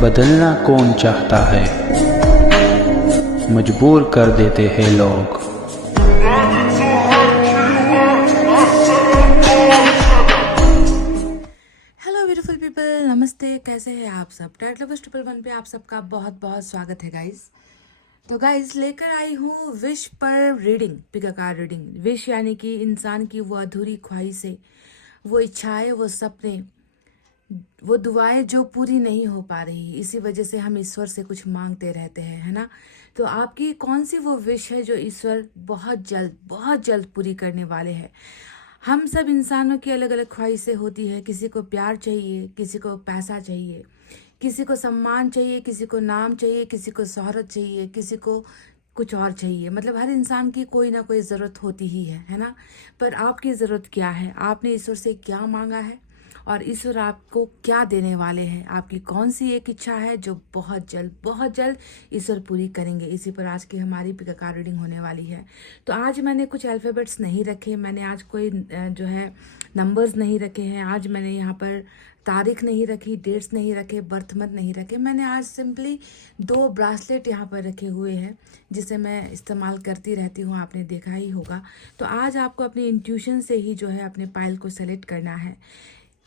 बदलना कौन चाहता है, मजबूर कर देते हैं लोग। हेलो ब्यूटीफुल पीपल, नमस्ते। कैसे हैं आप सब? टाइट लवर्स 111 पे आप सबका बहुत बहुत स्वागत है गाइस। तो गाइस, लेकर आई हूँ विश पर रीडिंग, पिकाकार रीडिंग। विश यानी कि इंसान की वो अधूरी ख्वाहिशें, वो इच्छाएं, वो सपने, वो दुआएं जो पूरी नहीं हो पा रही। इसी वजह से हम ईश्वर से कुछ मांगते रहते हैं, है ना। तो आपकी कौन सी वो विश है जो ईश्वर बहुत जल्द पूरी करने वाले हैं? हम सब इंसानों की अलग अलग ख्वाहिशें होती है। किसी को प्यार चाहिए, किसी को पैसा चाहिए, किसी को सम्मान चाहिए, किसी को नाम चाहिए, किसी को शोहरत चाहिए, किसी को कुछ और चाहिए। मतलब हर इंसान की कोई ना कोई ज़रूरत होती ही है ना। पर आपकी ज़रूरत क्या है? आपने ईश्वर से क्या मांगा है और ईश्वर आपको क्या देने वाले हैं? आपकी कौन सी एक इच्छा है जो बहुत जल्द ईश्वर पूरी करेंगे? इसी पर आज की हमारी पिकाकार रीडिंग होने वाली है। तो आज मैंने कुछ अल्फ़ाबेट्स नहीं रखे, मैंने आज कोई जो है नंबर्स नहीं रखे हैं। आज मैंने यहाँ पर तारीख नहीं रखी, डेट्स नहीं रखे, बर्थ मंथ नहीं रखे। मैंने आज सिंपली 2 ब्रासलेट यहाँ पर रखे हुए हैं जिसे मैं इस्तेमाल करती रहती हूँ, आपने देखा ही होगा। तो आज आपको अपनी इंट्यूशन से ही जो है अपने पायल को सेलेक्ट करना है।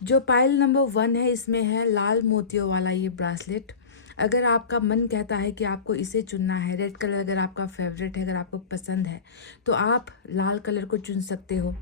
जो पायल नंबर 1 है, इसमें है लाल मोतियों वाला ये ब्रासलेट। अगर आपका मन कहता है कि आपको इसे चुनना है, रेड कलर अगर आपका फेवरेट है, अगर आपको पसंद है, तो आप लाल कलर को चुन सकते हो।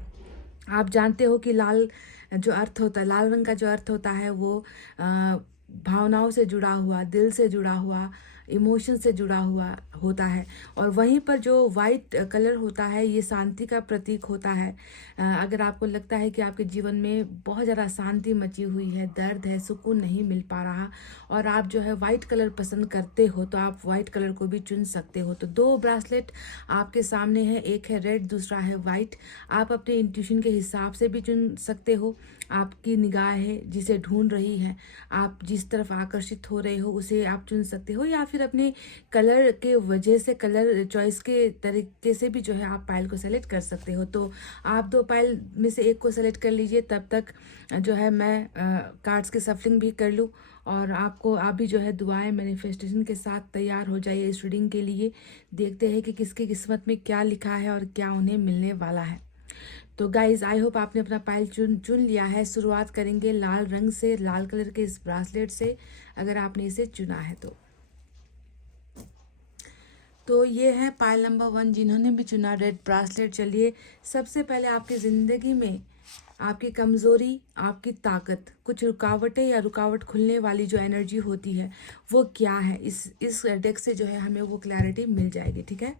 आप जानते हो कि लाल जो अर्थ होता है, लाल रंग का जो अर्थ होता है वो भावनाओं से जुड़ा हुआ, दिल से जुड़ा हुआ, इमोशन से जुड़ा हुआ होता है। और वहीं पर जो वाइट कलर होता है, ये शांति का प्रतीक होता है। अगर आपको लगता है कि आपके जीवन में बहुत ज़्यादा शांति मची हुई है, दर्द है, सुकून नहीं मिल पा रहा और आप जो है वाइट कलर पसंद करते हो, तो आप वाइट कलर को भी चुन सकते हो। तो 2 ब्रासलेट आपके सामने है, एक है रेड, दूसरा है वाइट। आप अपने इंट्यूशन के हिसाब से भी चुन सकते हो। आपकी निगाह है जिसे ढूंढ रही है, आप जिस तरफ आकर्षित हो रहे हो उसे आप चुन सकते हो, या फिर अपने कलर के वजह से, कलर चॉइस के तरीके से भी जो है आप पायल को सेलेक्ट कर सकते हो। तो आप 2 पायल में से एक को सेलेक्ट कर लीजिए, तब तक जो है मैं कार्ड्स की सफलिंग भी कर लूँ और आप भी जो है दुआएं मैनिफेस्टेशन के साथ तैयार हो जाइए इस रीडिंग के लिए। देखते हैं कि किसकी किस्मत में क्या लिखा है और क्या उन्हें मिलने वाला है। तो गाइज, आई होप आपने अपना पायल चुन लिया है। शुरुआत करेंगे लाल रंग से, लाल कलर के इस ब्रासलेट से, अगर आपने इसे चुना है तो ये है पायल नंबर 1। जिन्होंने भी चुना रेड ब्रासलेट, चलिए सबसे पहले आपकी ज़िंदगी में आपकी कमज़ोरी, आपकी ताकत, कुछ रुकावटें या रुकावट खुलने वाली जो एनर्जी होती है वो क्या है, इस डेक से जो है हमें वो क्लैरिटी मिल जाएगी। ठीक है,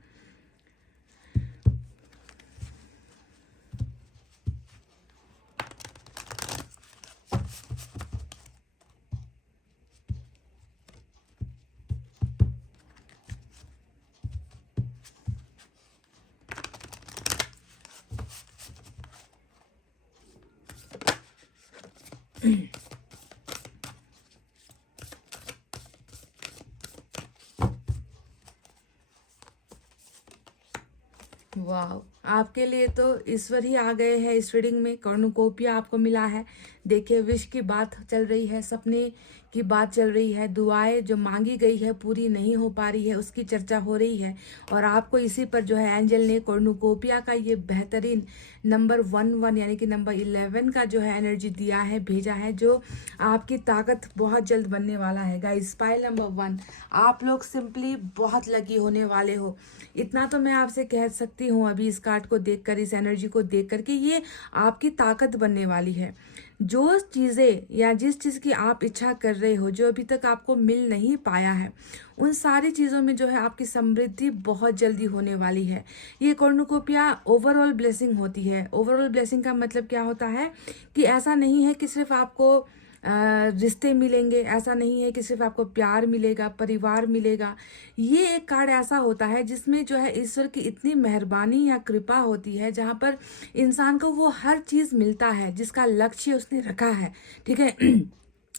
वाह, आपके लिए तो ईश्वर ही आ गए हैं इस रीडिंग में। कॉर्नुकोपिया आपको मिला है। देखिए, विश की बात चल रही है, सपने की बात चल रही है, दुआएं जो मांगी गई है पूरी नहीं हो पा रही है उसकी चर्चा हो रही है। और आपको इसी पर जो है एंजल ने कॉर्नुकोपिया का ये बेहतरीन नंबर 11 यानी कि नंबर 11 का जो है एनर्जी दिया है, भेजा है, जो आपकी ताकत बहुत जल्द बनने वाला है। गाइस, पायल नंबर 1, आप लोग सिंपली बहुत लकी होने वाले हो। इतना तो मैं आपसे कह सकती हूँ अभी इस कार्ड को देखकर, इस एनर्जी को देखकर, कि ये आपकी ताकत बनने वाली है। जो चीज़ें या जिस चीज़ की आप इच्छा कर रहे हो, जो अभी तक आपको मिल नहीं पाया है, उन सारी चीज़ों में जो है आपकी समृद्धि बहुत जल्दी होने वाली है। ये कॉर्नुकोपिया ओवरऑल ब्लेसिंग होती है। ओवरऑल ब्लेसिंग का मतलब क्या होता है कि ऐसा नहीं है कि सिर्फ आपको रिश्ते मिलेंगे, ऐसा नहीं है कि सिर्फ आपको प्यार मिलेगा, परिवार मिलेगा। ये एक कार्ड ऐसा होता है जिसमें जो है ईश्वर की इतनी मेहरबानी या कृपा होती है, जहाँ पर इंसान को वो हर चीज़ मिलता है जिसका लक्ष्य उसने रखा है। ठीक है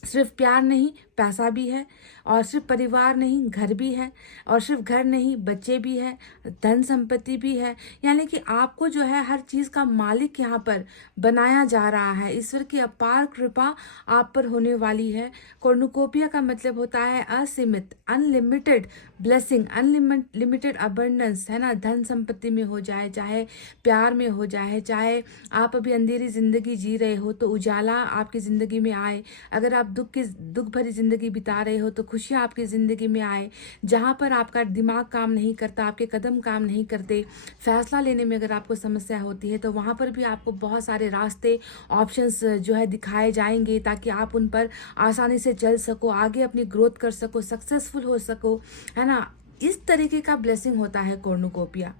सिर्फ प्यार नहीं, पैसा भी है, और सिर्फ परिवार नहीं, घर भी है, और सिर्फ घर नहीं, बच्चे भी है, धन संपत्ति भी है। यानी कि आपको जो है हर चीज़ का मालिक यहाँ पर बनाया जा रहा है। ईश्वर की अपार कृपा आप पर होने वाली है। कॉर्नुकोपिया का मतलब होता है असीमित, अनलिमिटेड ब्लेसिंग, अनलिमिटेड अबंडेंस, है ना। धन संपत्ति में हो जाए, चाहे प्यार में हो जाए, चाहे आप अभी अंधेरी जिंदगी जी रहे हो तो उजाला आपकी ज़िंदगी में आए। अगर आप दुख भरी ज़िंदगी बिता रहे हो तो खुशियाँ आपकी ज़िंदगी में आए। जहाँ पर आपका दिमाग काम नहीं करता, आपके कदम काम नहीं करते, फैसला लेने में अगर आपको समस्या होती है, तो वहाँ पर भी आपको बहुत सारे रास्ते, ऑप्शंस जो है दिखाए जाएंगे, ताकि आप उन पर आसानी से चल सको, आगे अपनी ग्रोथ कर सको, सक्सेसफुल हो सको, है ना। इस तरीके का ब्लेसिंग होता है कॉर्नुकोपिया,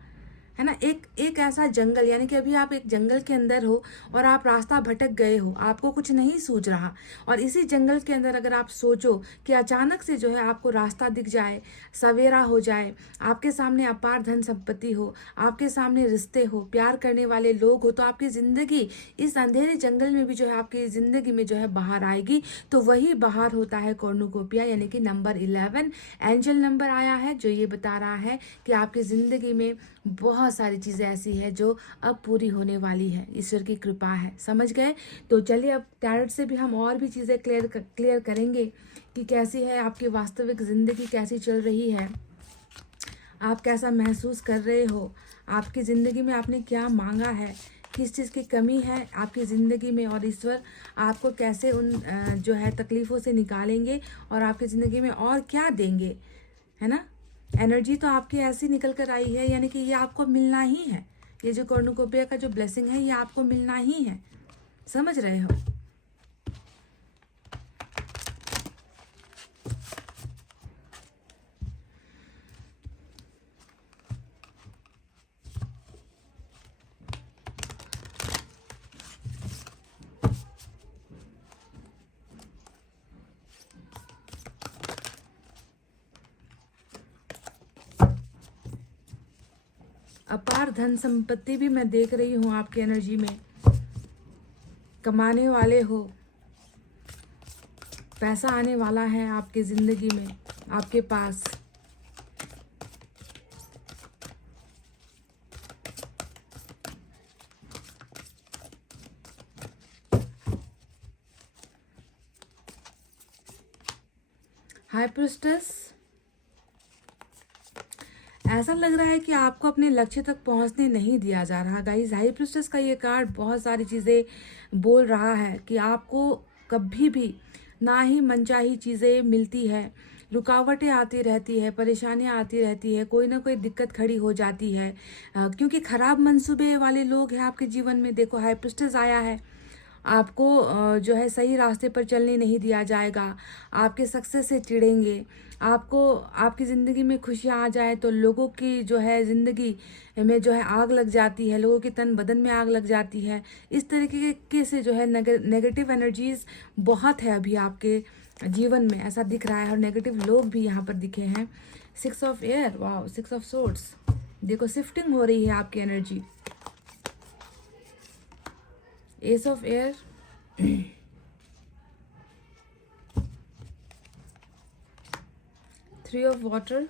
है ना। एक ऐसा जंगल, यानी कि अभी आप एक जंगल के अंदर हो और आप रास्ता भटक गए हो, आपको कुछ नहीं सूझ रहा, और इसी जंगल के अंदर अगर आप सोचो कि अचानक से जो है आपको रास्ता दिख जाए, सवेरा हो जाए, आपके सामने अपार धन संपत्ति हो, आपके सामने रिश्ते हो, प्यार करने वाले लोग हो, तो आपकी ज़िंदगी इस अंधेरे जंगल में भी जो है आपकी ज़िंदगी में जो है बाहर आएगी। तो वही बाहर होता है कॉर्नुकोपिया, यानी कि नंबर 11 एंजल नंबर आया है, जो ये बता रहा है कि आपकी ज़िंदगी में बहुत सारी चीज़ें ऐसी है जो अब पूरी होने वाली है। ईश्वर की कृपा है, समझ गए। तो चलिए अब टैरोट से भी हम और भी चीज़ें क्लियर करेंगे कि कैसी है आपकी वास्तविक ज़िंदगी, कैसी चल रही है, आप कैसा महसूस कर रहे हो, आपकी ज़िंदगी में आपने क्या मांगा है, किस चीज़ की कमी है आपकी ज़िंदगी में, और ईश्वर आपको कैसे उन जो है तकलीफ़ों से निकालेंगे और आपकी ज़िंदगी में और क्या देंगे, है ना। एनर्जी तो आपकी ऐसी निकल कर आई है, यानी कि ये आपको मिलना ही है। ये जो कॉर्नुकोपिया का जो ब्लेसिंग है, ये आपको मिलना ही है, समझ रहे हो। अपार धन संपत्ति भी मैं देख रही हूँ आपकी एनर्जी में। कमाने वाले हो, पैसा आने वाला है आपकी ज़िंदगी में, आपके पास। हाई प्रिस्टेस, ऐसा लग रहा है कि आपको अपने लक्ष्य तक पहुंचने नहीं दिया जा रहा गाइस। हाई प्रिस्टेस का ये कार्ड बहुत सारी चीज़ें बोल रहा है कि आपको कभी भी ना ही मनचाही चीज़ें मिलती है, रुकावटें आती रहती है, परेशानियां आती रहती है, कोई ना कोई दिक्कत खड़ी हो जाती है, क्योंकि ख़राब मंसूबे वाले लोग हैं आपके जीवन में। देखो हाई प्रिस्टेस आया है, आपको जो है सही रास्ते पर चलने नहीं दिया जाएगा, आपके सक्सेस से चिढ़ेंगे, आपको आपकी ज़िंदगी में खुशियाँ आ जाए तो लोगों की जो है ज़िंदगी में जो है आग लग जाती है, लोगों के तन बदन में आग लग जाती है। इस तरीके से जो है नेगेटिव एनर्जीज बहुत है अभी आपके जीवन में, ऐसा दिख रहा है। और नेगेटिव लोग भी यहाँ पर दिखे हैं। 6 ऑफ एयर, वाह, 6 ऑफ सोर्ड्स, देखो शिफ्टिंग हो रही है आपकी energy. S of air, three of water.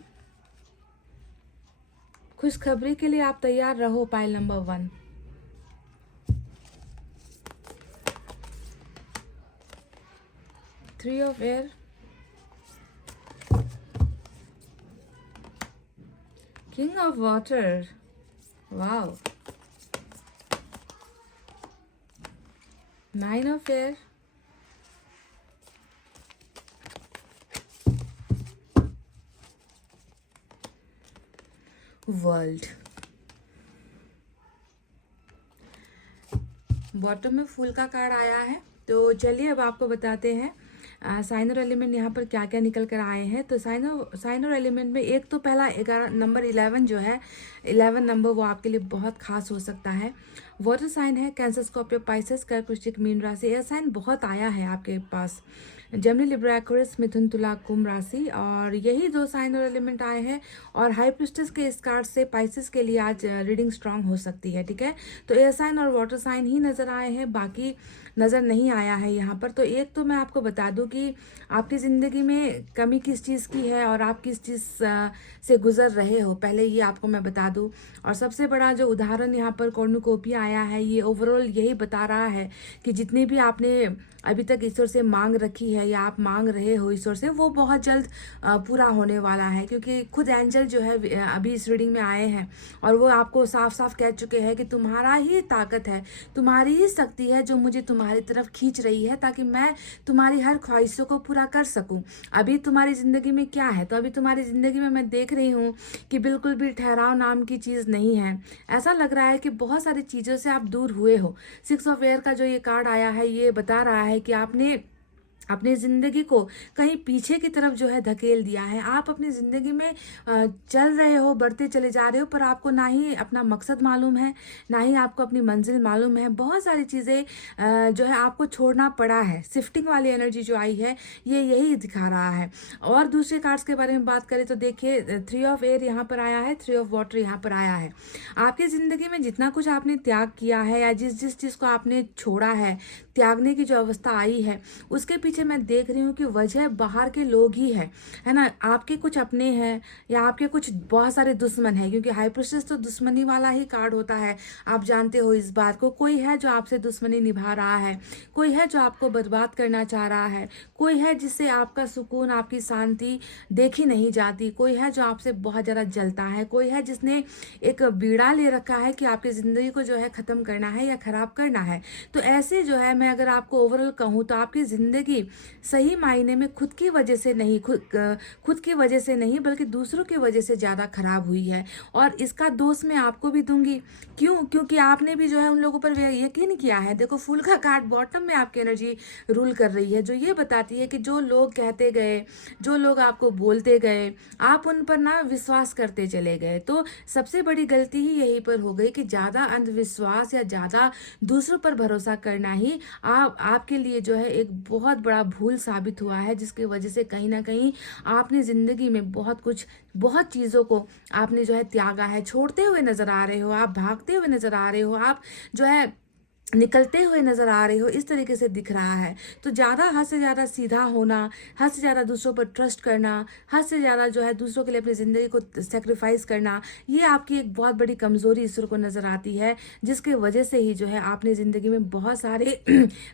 खुशखबरी के लिए आप तैयार रहो, pile number 1। Three of air, king of water, wow, 9 of air, world. Bottom में फूल का कार्ड आया है। तो चलिए अब आपको बताते हैं साइन और एलिमेंट यहाँ पर क्या क्या निकल कर आए हैं। तो साइन और एलिमेंट में एक तो पहला 11 नंबर 11 जो है, 11 नंबर वो आपके लिए बहुत खास हो सकता है। वाटर साइन है कैंसर, स्कॉर्पियो, पाइसेस, कर्क, वृश्चिक, मीन राशि। एयर साइन बहुत आया है आपके पास, जेमिनी, लिब्रा, एक्वेरियस, मिथुन, तुला, कुंभ राशि, और यही 2 साइन और एलिमेंट आए हैं। और हाई प्रिस्टेस के इस कार्ड से पाइसेस के लिए आज रीडिंग स्ट्रांग हो सकती है, ठीक है। तो एयर साइन और वाटर साइन ही नजर आए हैं, बाकी नज़र नहीं आया है यहाँ पर। तो एक तो मैं आपको बता दूं कि आपकी ज़िंदगी में कमी किस चीज़ की है और आप किस चीज़ से गुजर रहे हो, पहले ये आपको मैं बता दूं। और सबसे बड़ा जो उदाहरण यहाँ पर कॉर्नुकोपिया आया है, ये ओवरऑल यही बता रहा है कि जितनी भी आपने अभी तक ईश्वर से मांग रखी है या आप मांग रहे हो ईश्वर से, वो बहुत जल्द पूरा होने वाला है। क्योंकि खुद एंजल जो है अभी इस रीडिंग में आए हैं और वो आपको साफ साफ कह चुके हैं कि तुम्हारा ही ताकत है, तुम्हारी ही शक्ति है जो मुझे तुम्हारी तरफ खींच रही है, ताकि मैं तुम्हारी हर ख्वाहिशों को पूरा कर सकूं। अभी तुम्हारी ज़िंदगी में क्या है, तो अभी तुम्हारी ज़िंदगी में मैं देख रही हूँ कि बिल्कुल भी ठहराव नाम की चीज़ नहीं है। ऐसा लग रहा है कि बहुत सारी चीज़ों से आप दूर हुए हो। 6 ऑफ एयर का जो ये कार्ड आया है, ये बता रहा है कि आपने अपनी ज़िंदगी को कहीं पीछे की तरफ जो है धकेल दिया है। आप अपनी ज़िंदगी में चल रहे हो, बढ़ते चले जा रहे हो, पर आपको ना ही अपना मकसद मालूम है, ना ही आपको अपनी मंजिल मालूम है। बहुत सारी चीज़ें जो है आपको छोड़ना पड़ा है। शिफ्टिंग वाली एनर्जी जो आई है, ये यही दिखा रहा है। और दूसरे कार्ड्स के बारे में बात करें तो देखिए, 3 ऑफ एयर यहाँ पर आया है, 3 ऑफ वाटर यहाँ पर आया है। आपकी ज़िंदगी में जितना कुछ आपने त्याग किया है या जिस जिस चीज़ को आपने छोड़ा है, त्यागने की जो अवस्था आई है, उसके पीछे मैं देख रही हूँ कि वजह बाहर के लोग ही है ना। आपके कुछ अपने हैं या आपके कुछ बहुत सारे दुश्मन हैं, क्योंकि हाई प्रिस्टेस तो दुश्मनी वाला ही कार्ड होता है। आप जानते हो इस बात को। कोई है जो आपसे दुश्मनी निभा रहा है, कोई है जो आपको बर्बाद करना चाह रहा है, कोई है जिससे आपका सुकून, आपकी शांति देखी नहीं जाती, कोई है जो आपसे बहुत ज़्यादा जलता है, कोई है जिसने एक बीड़ा ले रखा है कि आपकी ज़िंदगी को जो है ख़त्म करना है या ख़राब करना है। तो ऐसे जो है, मैं अगर आपको ओवरऑल कहूँ तो आपकी ज़िंदगी सही मायने में खुद की वजह से नहीं, खुद की वजह से नहीं बल्कि दूसरों की वजह से ज़्यादा खराब हुई है। और इसका दोष मैं आपको भी दूंगी। क्यों? क्योंकि आपने भी जो है उन लोगों पर यकीन किया है। देखो, फूल का कार्ड बॉटम में आपकी एनर्जी रूल कर रही है, जो ये बताती है कि जो लोग कहते गए, जो लोग आपको बोलते गए, आप उन पर ना विश्वास करते चले गए। तो सबसे बड़ी गलती ही यहीं पर हो गई कि ज़्यादा अंधविश्वास या ज़्यादा दूसरों पर भरोसा करना ही आपके लिए जो है एक बहुत बड़ा भूल साबित हुआ है, जिसकी वजह से कहीं ना कहीं आपने ज़िंदगी में बहुत चीज़ों को आपने जो है त्यागा है। छोड़ते हुए नज़र आ रहे हो, आप भागते हुए नज़र आ रहे हो, आप जो है निकलते हुए नजर आ रहे हो, इस तरीके से दिख रहा है। तो ज़्यादा, हद से ज़्यादा सीधा होना, हद से ज़्यादा दूसरों पर ट्रस्ट करना, हद से ज़्यादा जो है दूसरों के लिए अपनी ज़िंदगी को सेक्रीफाइस करना, ये आपकी एक बहुत बड़ी कमज़ोरी ईश्वर को नज़र आती है, जिसके वजह से ही जो है आपने ज़िंदगी में बहुत सारे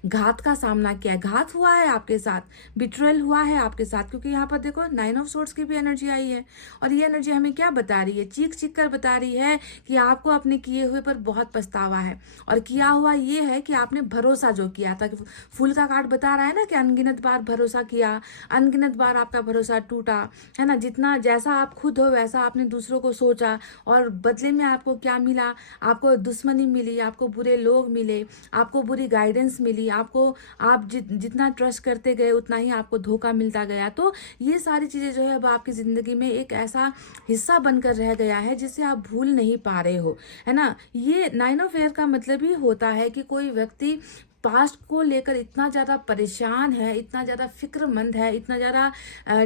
घात का सामना किया है। घात हुआ है आपके साथ, बिट्रेल हुआ है आपके साथ। क्योंकि यहाँ पर देखो 9 ऑफ सोर्ड्स की भी एनर्जी आई है, और ये एनर्जी हमें क्या बता रही है? चीख चीख कर बता रही है कि आपको अपने किए हुए पर बहुत पछतावा है। और किया हुआ ये है कि आपने भरोसा जो किया था, फूल का कार्ड बता रहा है ना कि अनगिनत बार भरोसा किया, अनगिनत बार आपका भरोसा टूटा, है ना। जितना, जैसा आप खुद हो वैसा आपने दूसरों को सोचा, और बदले में आपको क्या मिला? आपको दुश्मनी मिली, आपको बुरे लोग मिले, आपको बुरी गाइडेंस मिली, आप जितना ट्रस्ट करते गए उतना ही आपको धोखा मिलता गया। तो ये सारी चीज़ें जो है अब आपकी ज़िंदगी में एक ऐसा हिस्सा बनकर रह गया है जिसे आप भूल नहीं पा रहे हो, है ना। ये 9 ऑफ एयर का मतलब ही होता है कि कोई व्यक्ति पास्ट को लेकर इतना ज़्यादा परेशान है, इतना ज़्यादा फिक्रमंद है, इतना ज़्यादा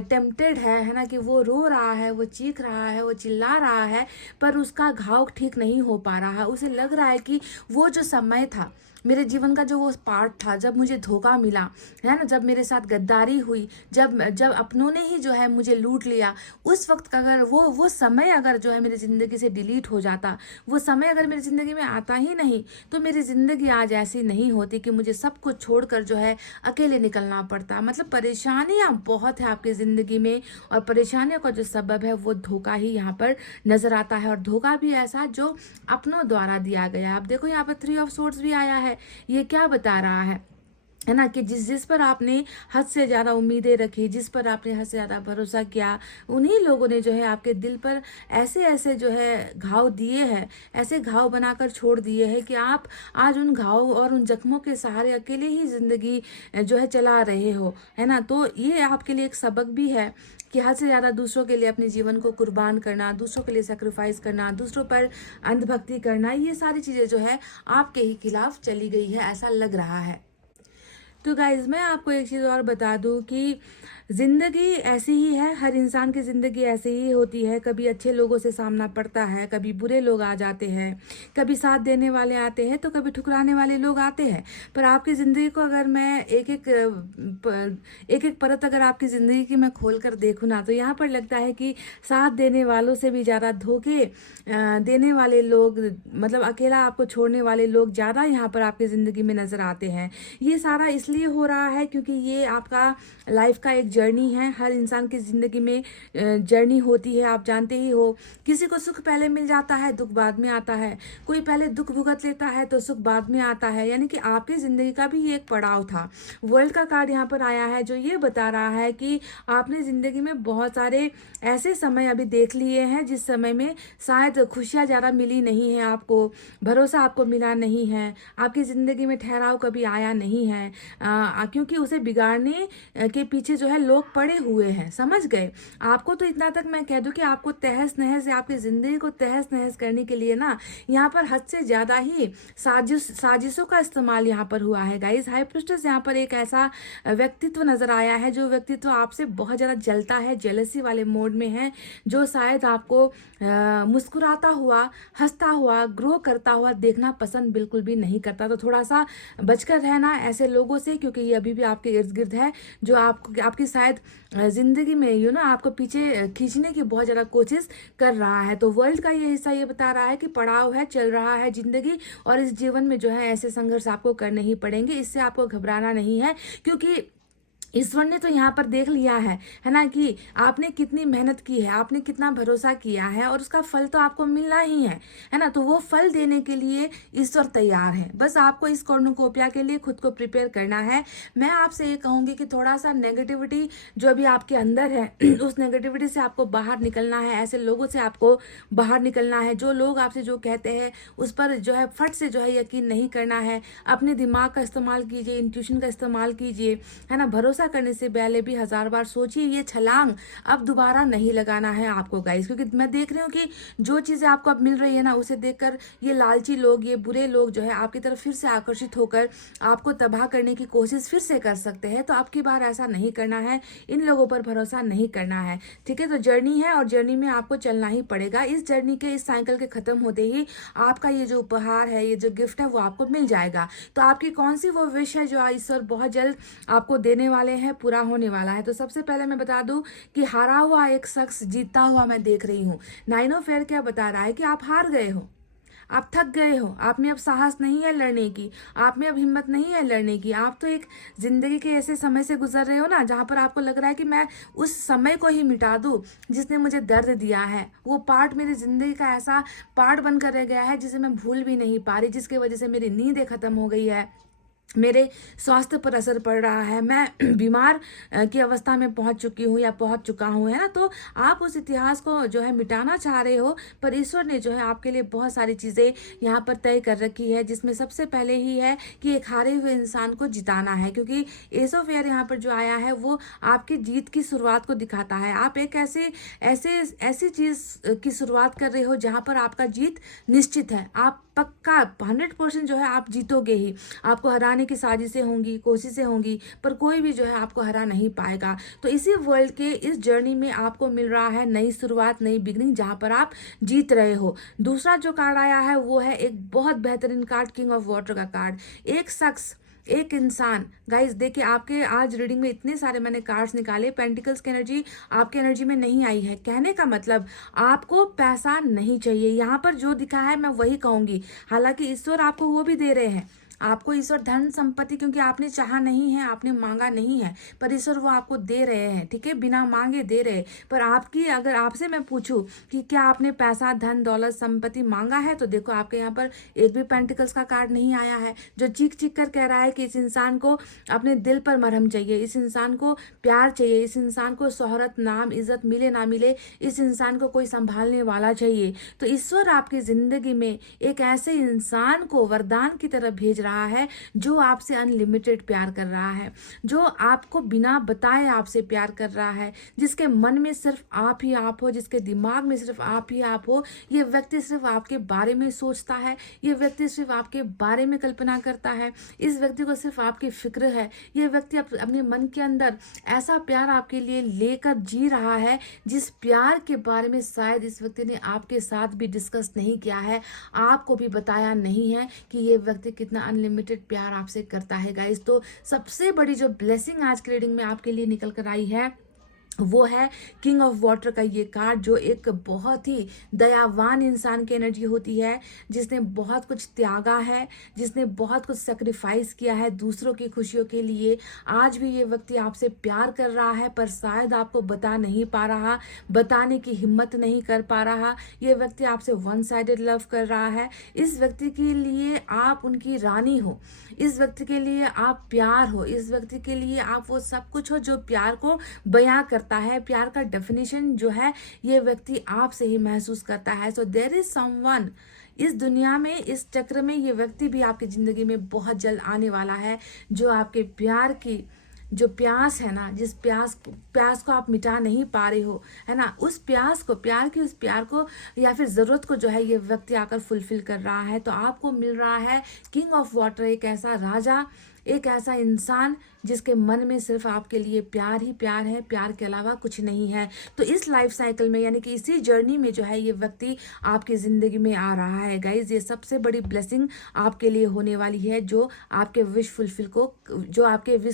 टेम्प्टेड है ना, कि वो रो रहा है, वो चीख रहा है, वो चिल्ला रहा है, पर उसका घाव ठीक नहीं हो पा रहा है। उसे लग रहा है कि वो जो समय था, मेरे जीवन का जो वो पार्ट था, जब मुझे धोखा मिला, है ना, जब मेरे साथ गद्दारी हुई, जब अपनों ने ही जो है मुझे लूट लिया, उस वक्त का अगर वो समय अगर जो है मेरी ज़िंदगी से डिलीट हो जाता, वो समय अगर मेरी ज़िंदगी में आता ही नहीं, तो मेरी ज़िंदगी आज ऐसी नहीं होती कि मुझे सब कुछ छोड़कर जो है अकेले निकलना पड़ता। मतलब परेशानियाँ बहुत है आपकी ज़िंदगी में, और परेशानियों का जो सबब है वो धोखा ही यहाँ पर नज़र आता है, और धोखा भी ऐसा जो अपनों द्वारा दिया गया। आप देखो यहाँ पर 3 ऑफ सोर्ड्स भी आया है। ये क्या बता रहा है? है ना, कि जिस जिस पर आपने हद से ज़्यादा उम्मीदें रखी, जिस पर आपने हद से ज़्यादा भरोसा किया, उन्हीं लोगों ने जो है आपके दिल पर ऐसे ऐसे जो है घाव दिए हैं, ऐसे घाव बनाकर छोड़ दिए हैं कि आप आज उन घाव और उन जख्मों के सहारे अकेले ही ज़िंदगी जो है चला रहे हो, है ना। तो ये आपके लिए एक सबक भी है कि हद से ज़्यादा दूसरों के लिए अपने जीवन को कुर्बान करना, दूसरों के लिए सेक्रीफाइस करना, दूसरों पर अंधभक्ति करना, ये सारी चीज़ें जो है आपके ही खिलाफ चली गई है, ऐसा लग रहा है। तो गाइज मैं आपको एक चीज़ और बता दूं कि ज़िंदगी ऐसी ही है, हर इंसान की ज़िंदगी ऐसी ही होती है। कभी अच्छे लोगों से सामना पड़ता है, कभी बुरे लोग आ जाते हैं, कभी साथ देने वाले आते हैं तो कभी ठुकराने वाले लोग आते हैं। पर आपकी ज़िंदगी को अगर मैं एक एक परत अगर आपकी ज़िंदगी की मैं खोल कर देखूँ ना, तो यहाँ पर लगता है कि साथ देने वालों से भी ज़्यादा धोखे देने वाले लोग, मतलब अकेला आपको छोड़ने वाले लोग ज़्यादा यहाँ पर आपकी ज़िंदगी में नज़र आते हैं। ये सारा इसलिए हो रहा है क्योंकि ये आपका लाइफ का एक जर्नी है। हर इंसान की ज़िंदगी में जर्नी होती है, आप जानते ही हो। किसी को सुख पहले मिल जाता है, दुख बाद में आता है। कोई पहले दुख भुगत लेता है तो सुख बाद में आता है। यानी कि आपकी ज़िंदगी का भी ये एक पड़ाव था। वर्ल्ड का कार्ड यहाँ पर आया है जो ये बता रहा है कि आपने ज़िंदगी में बहुत सारे ऐसे समय अभी देख लिए हैं जिस समय में शायद खुशियाँ ज़्यादा मिली नहीं है आपको, भरोसा आपको मिला नहीं है, आपकी ज़िंदगी में ठहराव कभी आया नहीं है, क्योंकि उसे बिगाड़ने के पीछे जो है लोग पड़े हुए हैं, समझ गए। आपको तो इतना तक मैं कह दूं कि आपको तहस नहस या आपकी ज़िंदगी को तहस नहस करने के लिए ना यहाँ पर हद से ज़्यादा ही साजिशों का इस्तेमाल यहाँ पर हुआ है गाइस। हाई प्रीस्टेस यहाँ पर एक ऐसा व्यक्तित्व नज़र आया है जो व्यक्तित्व आपसे बहुत ज़्यादा जलता है, जेलसी वाले मोड में है, जो शायद आपको मुस्कुराता हुआ, हंसता हुआ, ग्रो करता हुआ देखना पसंद बिल्कुल भी नहीं करता। तो थोड़ा सा बचकर रहना ऐसे लोगों से, क्योंकि ये अभी भी आपके इर्द गिर्द है, जो आपकी शायद ज़िंदगी में आपको पीछे खींचने की बहुत ज़्यादा कोशिश कर रहा है। तो वर्ल्ड का ये हिस्सा ये बता रहा है कि पड़ाव है, चल रहा है ज़िंदगी, और इस जीवन में जो है ऐसे संघर्ष आपको करने ही पड़ेंगे। इससे आपको घबराना नहीं है, क्योंकि ईश्वर ने तो यहाँ पर देख लिया है ना, कि आपने कितनी मेहनत की है, आपने कितना भरोसा किया है, और उसका फल तो आपको मिलना ही है ना। तो वो फल देने के लिए ईश्वर तैयार है। बस आपको इस कॉर्नुकोपिया के लिए खुद को प्रिपेयर करना है। मैं आपसे ये कहूँगी कि थोड़ा सा नेगेटिविटी जो अभी आपके अंदर है उस नेगेटिविटी से आपको बाहर निकलना है, ऐसे लोगों से आपको बाहर निकलना है। जो लोग आपसे जो कहते हैं उस पर जो है फट से जो है यकीन नहीं करना है। अपने दिमाग का इस्तेमाल कीजिए, इंट्यूशन का इस्तेमाल कीजिए, है ना। भरोसा करने से पहले भी 1000 बार सोचिए। ये छलांग अब दोबारा नहीं लगाना है आपको गाइस, क्योंकि मैं देख रही हूँ कि जो चीज़ें आपको अब मिल रही है ना, उसे देखकर ये लालची लोग, ये बुरे लोग जो है आपकी तरफ फिर से आकर्षित होकर आपको तबाह करने की कोशिश फिर से कर सकते हैं। तो अब की बार ऐसा नहीं करना है, इन लोगों पर भरोसा नहीं करना है, ठीक है। तो जर्नी है और जर्नी में आपको चलना ही पड़ेगा। इस जर्नी के, इस साइकिल के खत्म होते ही आपका ये जो उपहार है, ये जो गिफ्ट है, वो आपको मिल जाएगा। तो आपकी कौन सी वो विश है जो ईश्वर बहुत जल्द आपको देने वाले हैं, पूरा होने वाला है। तो सबसे पहले मैं बता दूं कि हारा हुआ एक शख्स जीतता हुआ मैं देख रही हूँ। 9 ऑफ फेयर क्या बता रहा है कि आप हार गए हो, आप थक गए हो, आप में अब साहस नहीं है लड़ने की, आप में अब हिम्मत नहीं है लड़ने की। आप तो एक जिंदगी के ऐसे समय से गुजर रहे हो ना, जहाँ पर आपको लग रहा है कि मैं उस समय को ही मिटा दूं जिसने मुझे दर्द दिया है। वो पार्ट मेरी जिंदगी का ऐसा पार्ट बनकर रह गया है जिसे मैं भूल भी नहीं पा रही, जिसकी वजह से मेरी नींदें खत्म हो गई है, मेरे स्वास्थ्य पर असर पड़ रहा है, मैं बीमार की अवस्था में पहुंच चुकी हूँ या पहुंच चुका हूँ, है ना। तो आप उस इतिहास को जो है मिटाना चाह रहे हो, पर ईश्वर ने जो है आपके लिए बहुत सारी चीज़ें यहाँ पर तय कर रखी है, जिसमें सबसे पहले ही है कि एक हारे हुए इंसान को जिताना है। क्योंकि एस ऑफ एयर यहाँ पर जो आया है वो आपकी जीत की शुरुआत को दिखाता है। आप एक ऐसी चीज़ की शुरुआत कर रहे हो जहाँ पर आपका जीत निश्चित है। आप पक्का 100% जो है आप जीतोगे ही। आपको हराने की साजिशें होंगी, कोशिशें होंगी, पर कोई भी जो है आपको हरा नहीं पाएगा। तो इसी वर्ल्ड के इस जर्नी में आपको मिल रहा है नई शुरुआत, नई बिगनिंग, जहां पर आप जीत रहे हो। दूसरा जो कार्ड आया है वो है एक बहुत बेहतरीन कार्ड, किंग ऑफ वाटर का कार्ड। एक शख्स, एक इंसान, गाइस देखिए आपके आज रीडिंग में इतने सारे मैंने कार्ड्स निकाले, पेंटिकल्स की एनर्जी आपके एनर्जी में नहीं आई है। कहने का मतलब आपको पैसा नहीं चाहिए, यहाँ पर जो दिखा है मैं वही कहूंगी। हालांकि ईश्वर आपको वो भी दे रहे हैं, आपको ईश्वर धन संपत्ति, क्योंकि आपने चाहा नहीं है, आपने मांगा नहीं है, पर ईश्वर वो आपको दे रहे हैं, ठीक है, बिना मांगे दे रहे। पर आपकी अगर आपसे मैं पूछूं कि क्या आपने पैसा, धन, दौलत, संपत्ति मांगा है, तो देखो आपके यहाँ पर एक भी पेंटिकल्स का कार्ड नहीं आया है, जो चीख चीख कर कह रहा है कि इस इंसान को अपने दिल पर मरहम चाहिए, इस इंसान को प्यार चाहिए, इस इंसान को शोहरत, नाम, इज्जत मिले ना मिले, इस इंसान को कोई संभालने वाला चाहिए। तो ईश्वर आपकी जिंदगी में एक ऐसे इंसान को वरदान की तरह भेज रहा है जो आपसे अनलिमिटेड प्यार कर रहा है, जो आपको बिना बताए आपसे प्यार कर रहा है, जिसके मन में सिर्फ आप ही आप हो, जिसके दिमाग में सिर्फ आप ही आप हो। ये व्यक्ति सिर्फ आपके बारे में सोचता है, ये व्यक्ति सिर्फ आपके बारे में कल्पना करता है, इस व्यक्ति को सिर्फ आपकी फिक्र है। ये व्यक्ति अपने मन के अंदर ऐसा प्यार आपके लिए लेकर जी रहा है जिस प्यार के बारे में शायद इस व्यक्ति ने आपके साथ भी डिस्कस नहीं किया है, आपको भी बताया नहीं है कि ये व्यक्ति कितना अनलिमिटेड प्यार आपसे करता है गाइस। तो सबसे बड़ी जो ब्लेसिंग आज की रीडिंग में आपके लिए निकल कर आई है वो है किंग ऑफ वाटर का ये कार्ड, जो एक बहुत ही दयावान इंसान की एनर्जी होती है, जिसने बहुत कुछ त्यागा है, जिसने बहुत कुछ सेक्रीफाइस किया है दूसरों की खुशियों के लिए। आज भी ये व्यक्ति आपसे प्यार कर रहा है, पर शायद आपको बता नहीं पा रहा, बताने की हिम्मत नहीं कर पा रहा। ये व्यक्ति आपसे वन साइडेड लव कर रहा है। इस व्यक्ति के लिए आप उनकी रानी हो, इस व्यक्ति के लिए आप प्यार हो, इस व्यक्ति के लिए आप वो सब कुछ हो जो प्यार को बयां करता है। प्यार का डेफिनेशन जो है ये व्यक्ति आपसे ही महसूस करता है। सो देयर इज समवन इस दुनिया में, इस चक्र में, ये व्यक्ति भी आपकी जिंदगी में बहुत जल्द आने वाला है, जो आपके प्यार की जो प्यास है ना, जिस प्यास को आप मिटा नहीं पा रहे हो, है ना, उस प्यास को, प्यार की उस प्यार को या फिर ज़रूरत को जो है ये व्यक्ति आकर फुलफिल कर रहा है। तो आपको मिल रहा है किंग ऑफ वाटर, एक ऐसा राजा, एक ऐसा इंसान जिसके मन में सिर्फ आपके लिए प्यार ही प्यार है, प्यार के अलावा कुछ नहीं है। तो इस लाइफ साइकिल में, यानी कि इसी जर्नी में जो है ये व्यक्ति आपकी ज़िंदगी में आ रहा है गाइज। ये सबसे बड़ी ब्लेसिंग आपके लिए होने वाली है, जो आपके विश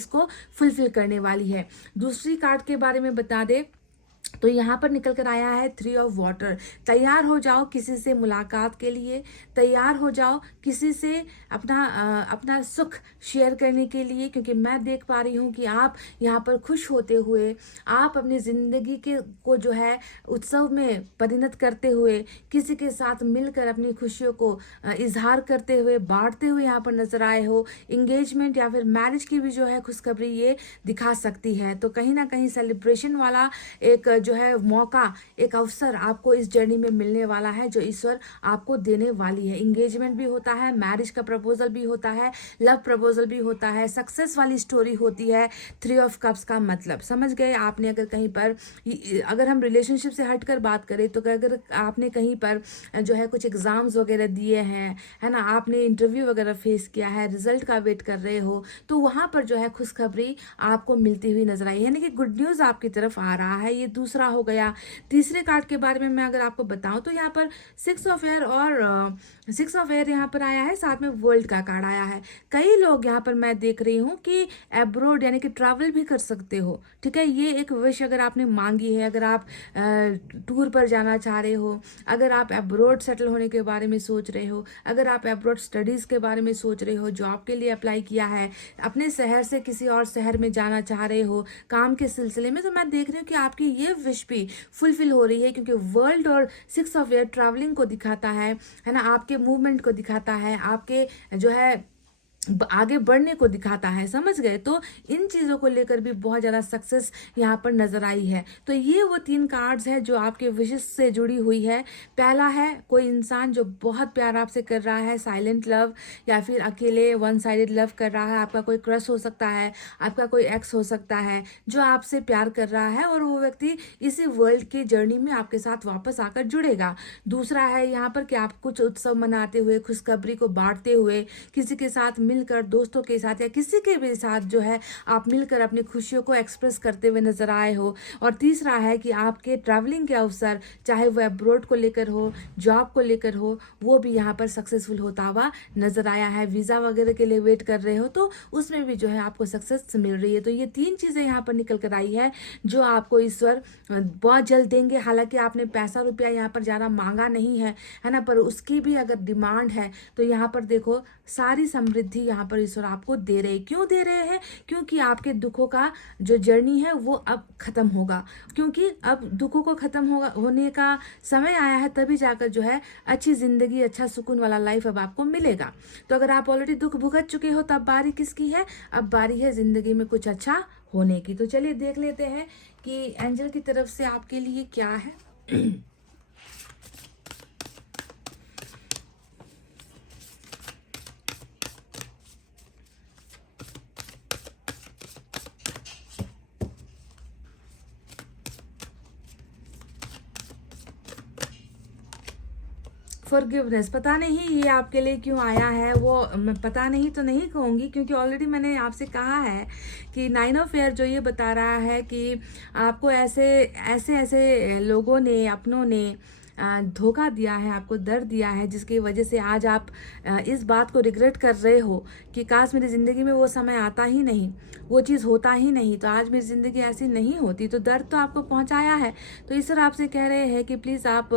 को फुलफिल करने वाली है। दूसरी कार्ड के बारे में बता दे तो यहाँ पर निकल कर आया है 3 ऑफ वाटर। तैयार हो जाओ किसी से मुलाकात के लिए, तैयार हो जाओ किसी से अपना सुख शेयर करने के लिए, क्योंकि मैं देख पा रही हूँ कि आप यहाँ पर खुश होते हुए, आप अपनी ज़िंदगी को जो है उत्सव में परिणत करते हुए, किसी के साथ मिलकर अपनी खुशियों को इजहार करते हुए, बांटते हुए यहाँ पर नजर आए हो। इंगेजमेंट या फिर मैरिज की भी जो है खुशखबरी ये दिखा सकती है। तो कहीं ना कहीं सेलिब्रेशन वाला एक जो है मौका, एक अवसर आपको इस जर्नी में मिलने वाला है, जो ईश्वर आपको देने वाली है। इंगेजमेंट भी होता है, मैरिज का प्रपोजल भी होता है, लव प्रपोजल भी होता है, सक्सेस वाली स्टोरी होती है। 3 ऑफ कप्स का मतलब समझ गए आपने। अगर कहीं पर, अगर हम रिलेशनशिप से हटकर बात करें तो अगर आपने कहीं पर जो है कुछ एग्जाम्स वगैरह दिए हैं, है ना, आपने इंटरव्यू वगैरह फेस किया है, रिजल्ट का वेट कर रहे हो, तो वहां पर जो है खुशखबरी आपको मिलती हुई नजर आई, यानी कि गुड न्यूज आपकी तरफ आ रहा है। ये दूसरा हो गया। तीसरे कार्ड के बारे में मैं अगर आपको बताऊं तो यहाँ पर 6 ऑफ एयर और 6 ऑफ एयर यहाँ पर आया है, साथ में वर्ल्ड का कार्ड आया है। कई लोग यहाँ पर मैं देख रही हूँ कि एब्रोड यानी कि ट्रैवल भी कर सकते हो, ठीक है। ये एक विश अगर आपने मांगी है, अगर आप टूर पर जाना चाह रहे हो, अगर आप एब्रोड सेटल होने के बारे में सोच रहे हो, अगर आप एब्रोड स्टडीज के बारे में सोच रहे हो, जॉब के लिए अप्लाई किया है, अपने शहर से किसी और शहर में जाना चाह रहे हो काम के सिलसिले में, तो मैं देख रही हूँ कि आपकी ये विश भी फुलफिल हो रही है, क्योंकि वर्ल्ड और 6 ऑफ एयर ट्रैवलिंग को दिखाता है ना, आपके मूवमेंट को दिखाता है, आपके जो है आगे बढ़ने को दिखाता है, समझ गए। तो इन चीज़ों को लेकर भी बहुत ज़्यादा सक्सेस यहाँ पर नजर आई है। तो ये वो 3 कार्ड्स है जो आपके विशेष से जुड़ी हुई है। पहला है कोई इंसान जो बहुत प्यार आपसे कर रहा है, साइलेंट लव या फिर अकेले वन साइडेड लव कर रहा है। आपका कोई क्रश हो सकता है, आपका कोई एक्स हो सकता है जो आपसे प्यार कर रहा है, और वो व्यक्ति इसी वर्ल्ड की जर्नी में आपके साथ वापस आकर जुड़ेगा। दूसरा है यहाँ पर कि आप कुछ उत्सव मनाते हुए, खुशखबरी को बांटते हुए, किसी के साथ मिलकर, दोस्तों के साथ या किसी के भी साथ जो है आप मिलकर अपनी खुशियों को एक्सप्रेस करते हुए नजर आए हो। और तीसरा है कि आपके ट्रैवलिंग के अवसर, चाहे वो अब्रोड को लेकर हो, जॉब को लेकर हो, वो भी यहाँ पर सक्सेसफुल होता हुआ नजर आया है। वीजा वगैरह के लिए वेट कर रहे हो तो उसमें भी जो है आपको सक्सेस मिल रही है। तो ये 3 चीजें यहाँ पर निकल कर आई है जो आपको ईश्वर बहुत जल्द देंगे। हालांकि आपने पैसा रुपया यहाँ पर ज्यादा मांगा नहीं है, है ना, पर उसकी भी अगर डिमांड है तो यहाँ पर देखो सारी समृद्धि यहाँ पर ईश्वर आपको दे रहे हैं। क्यों दे रहे हैं? क्योंकि आपके दुखों का जो जर्नी है वो अब खत्म होगा, क्योंकि अब दुखों को खत्म होने का समय आया है, तभी जाकर जो है अच्छी जिंदगी, अच्छा सुकून वाला लाइफ अब आपको मिलेगा। तो अगर आप ऑलरेडी दुख भुगत चुके हो, तब बारी किसकी है? अब बारी है जिंदगी में कुछ अच्छा होने की। तो चलिए देख लेते हैं कि एंजल की तरफ से आपके लिए क्या है। फॉरगिवनेस, पता नहीं ये आपके लिए क्यों आया है, वो मैं पता नहीं तो नहीं कहूँगी, क्योंकि ऑलरेडी मैंने आपसे कहा है कि 9 ऑफ एयर जो ये बता रहा है कि आपको ऐसे लोगों ने, अपनों ने धोखा दिया है, आपको दर्द दिया है, जिसकी वजह से आज आप इस बात को रिग्रेट कर रहे हो कि काश मेरी ज़िंदगी में वो समय आता ही नहीं, वो चीज़ होता ही नहीं, तो आज मेरी ज़िंदगी ऐसी नहीं होती। तो दर्द तो आपको पहुंचाया है। तो ईश्वर आपसे कह रहे हैं कि प्लीज़ आप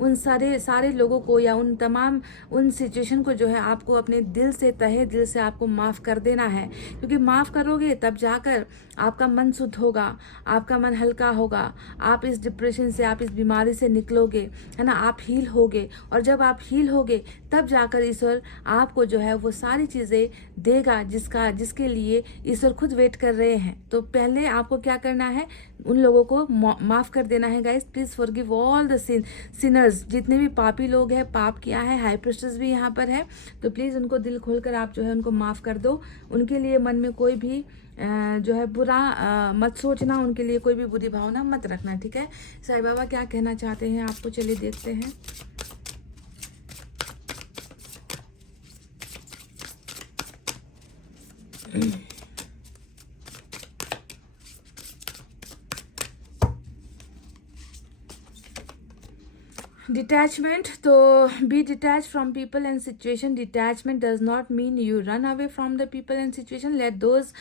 उन सारे लोगों को या उन सिचुएशन को जो है आपको अपने दिल से, तहे दिल से आपको माफ़ कर देना है, क्योंकि माफ़ करोगे तब जाकर आपका मन शुद्ध होगा, आपका मन हल्का होगा, आप इस डिप्रेशन से, आप इस बीमारी से निकलोगे, है ना, आप हील होगे। और जब आप हील होगे तब जाकर ईश्वर आपको जो है वो सारी चीज़ें देगा जिसके लिए ईश्वर खुद वेट कर रहे हैं। तो पहले आपको क्या करना है? उन लोगों को माफ़ कर देना है guys. Please forgive all the Sinners, जितने भी पापी लोग हैं, पाप किया है। हाई प्रीस्टेस भी यहाँ पर है, तो प्लीज़ उनको दिल खोलकर आप जो है उनको माफ़ कर दो। उनके लिए मन में कोई भी जो है बुरा मत सोचना, उनके लिए कोई भी बुरी भावना मत रखना, ठीक है। साईं बाबा क्या कहना चाहते हैं आपको, चलिए देखते हैं। Detachment, तो be detached from people and situation. Detachment does not mean you run away from the people and situation. Let those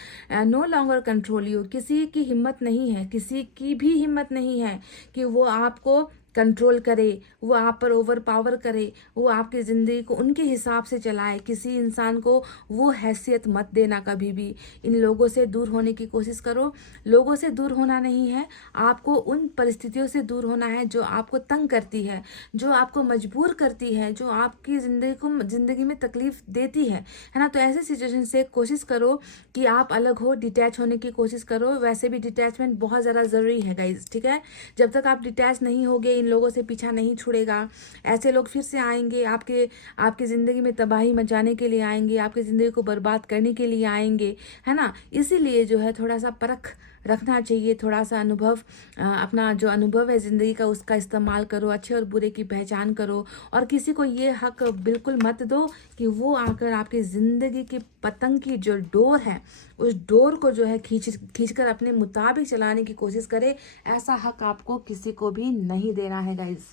no longer control you. किसी की हिम्मत नहीं है, किसी की भी हिम्मत नहीं है कि वो आपको कंट्रोल करे, वो आप पर ओवर पावर करे, वो आपकी ज़िंदगी को उनके हिसाब से चलाए। किसी इंसान को वो हैसियत मत देना कभी भी। इन लोगों से दूर होने की कोशिश करो। लोगों से दूर होना नहीं है, आपको उन परिस्थितियों से दूर होना है जो आपको तंग करती है, जो आपको मजबूर करती है, जो आपकी ज़िंदगी में तकलीफ देती है ना। तो ऐसे सिचुएशन से कोशिश करो कि आप अलग हो, डिटैच होने की कोशिश करो। वैसे भी डिटैचमेंट बहुत ज़्यादा ज़रूरी है गाइज, ठीक है। जब तक आप डिटैच नहीं होगे, इन लोगों से पीछा नहीं छुड़ेगा। ऐसे लोग फिर से आएंगे, आपकी ज़िंदगी में तबाही मचाने के लिए आएंगे, आपकी ज़िंदगी को बर्बाद करने के लिए आएंगे, है ना। इसीलिए जो है थोड़ा सा परख रखना चाहिए, थोड़ा सा अनुभव, अपना जो अनुभव है ज़िंदगी का उसका इस्तेमाल करो, अच्छे और बुरे की पहचान करो। और किसी को ये हक बिल्कुल मत दो कि वो आकर आपकी ज़िंदगी की पतंग की जो डोर है, उस डोर को जो है खींचकर अपने मुताबिक चलाने की कोशिश करे। ऐसा हक आपको किसी को भी नहीं देना है गाइज।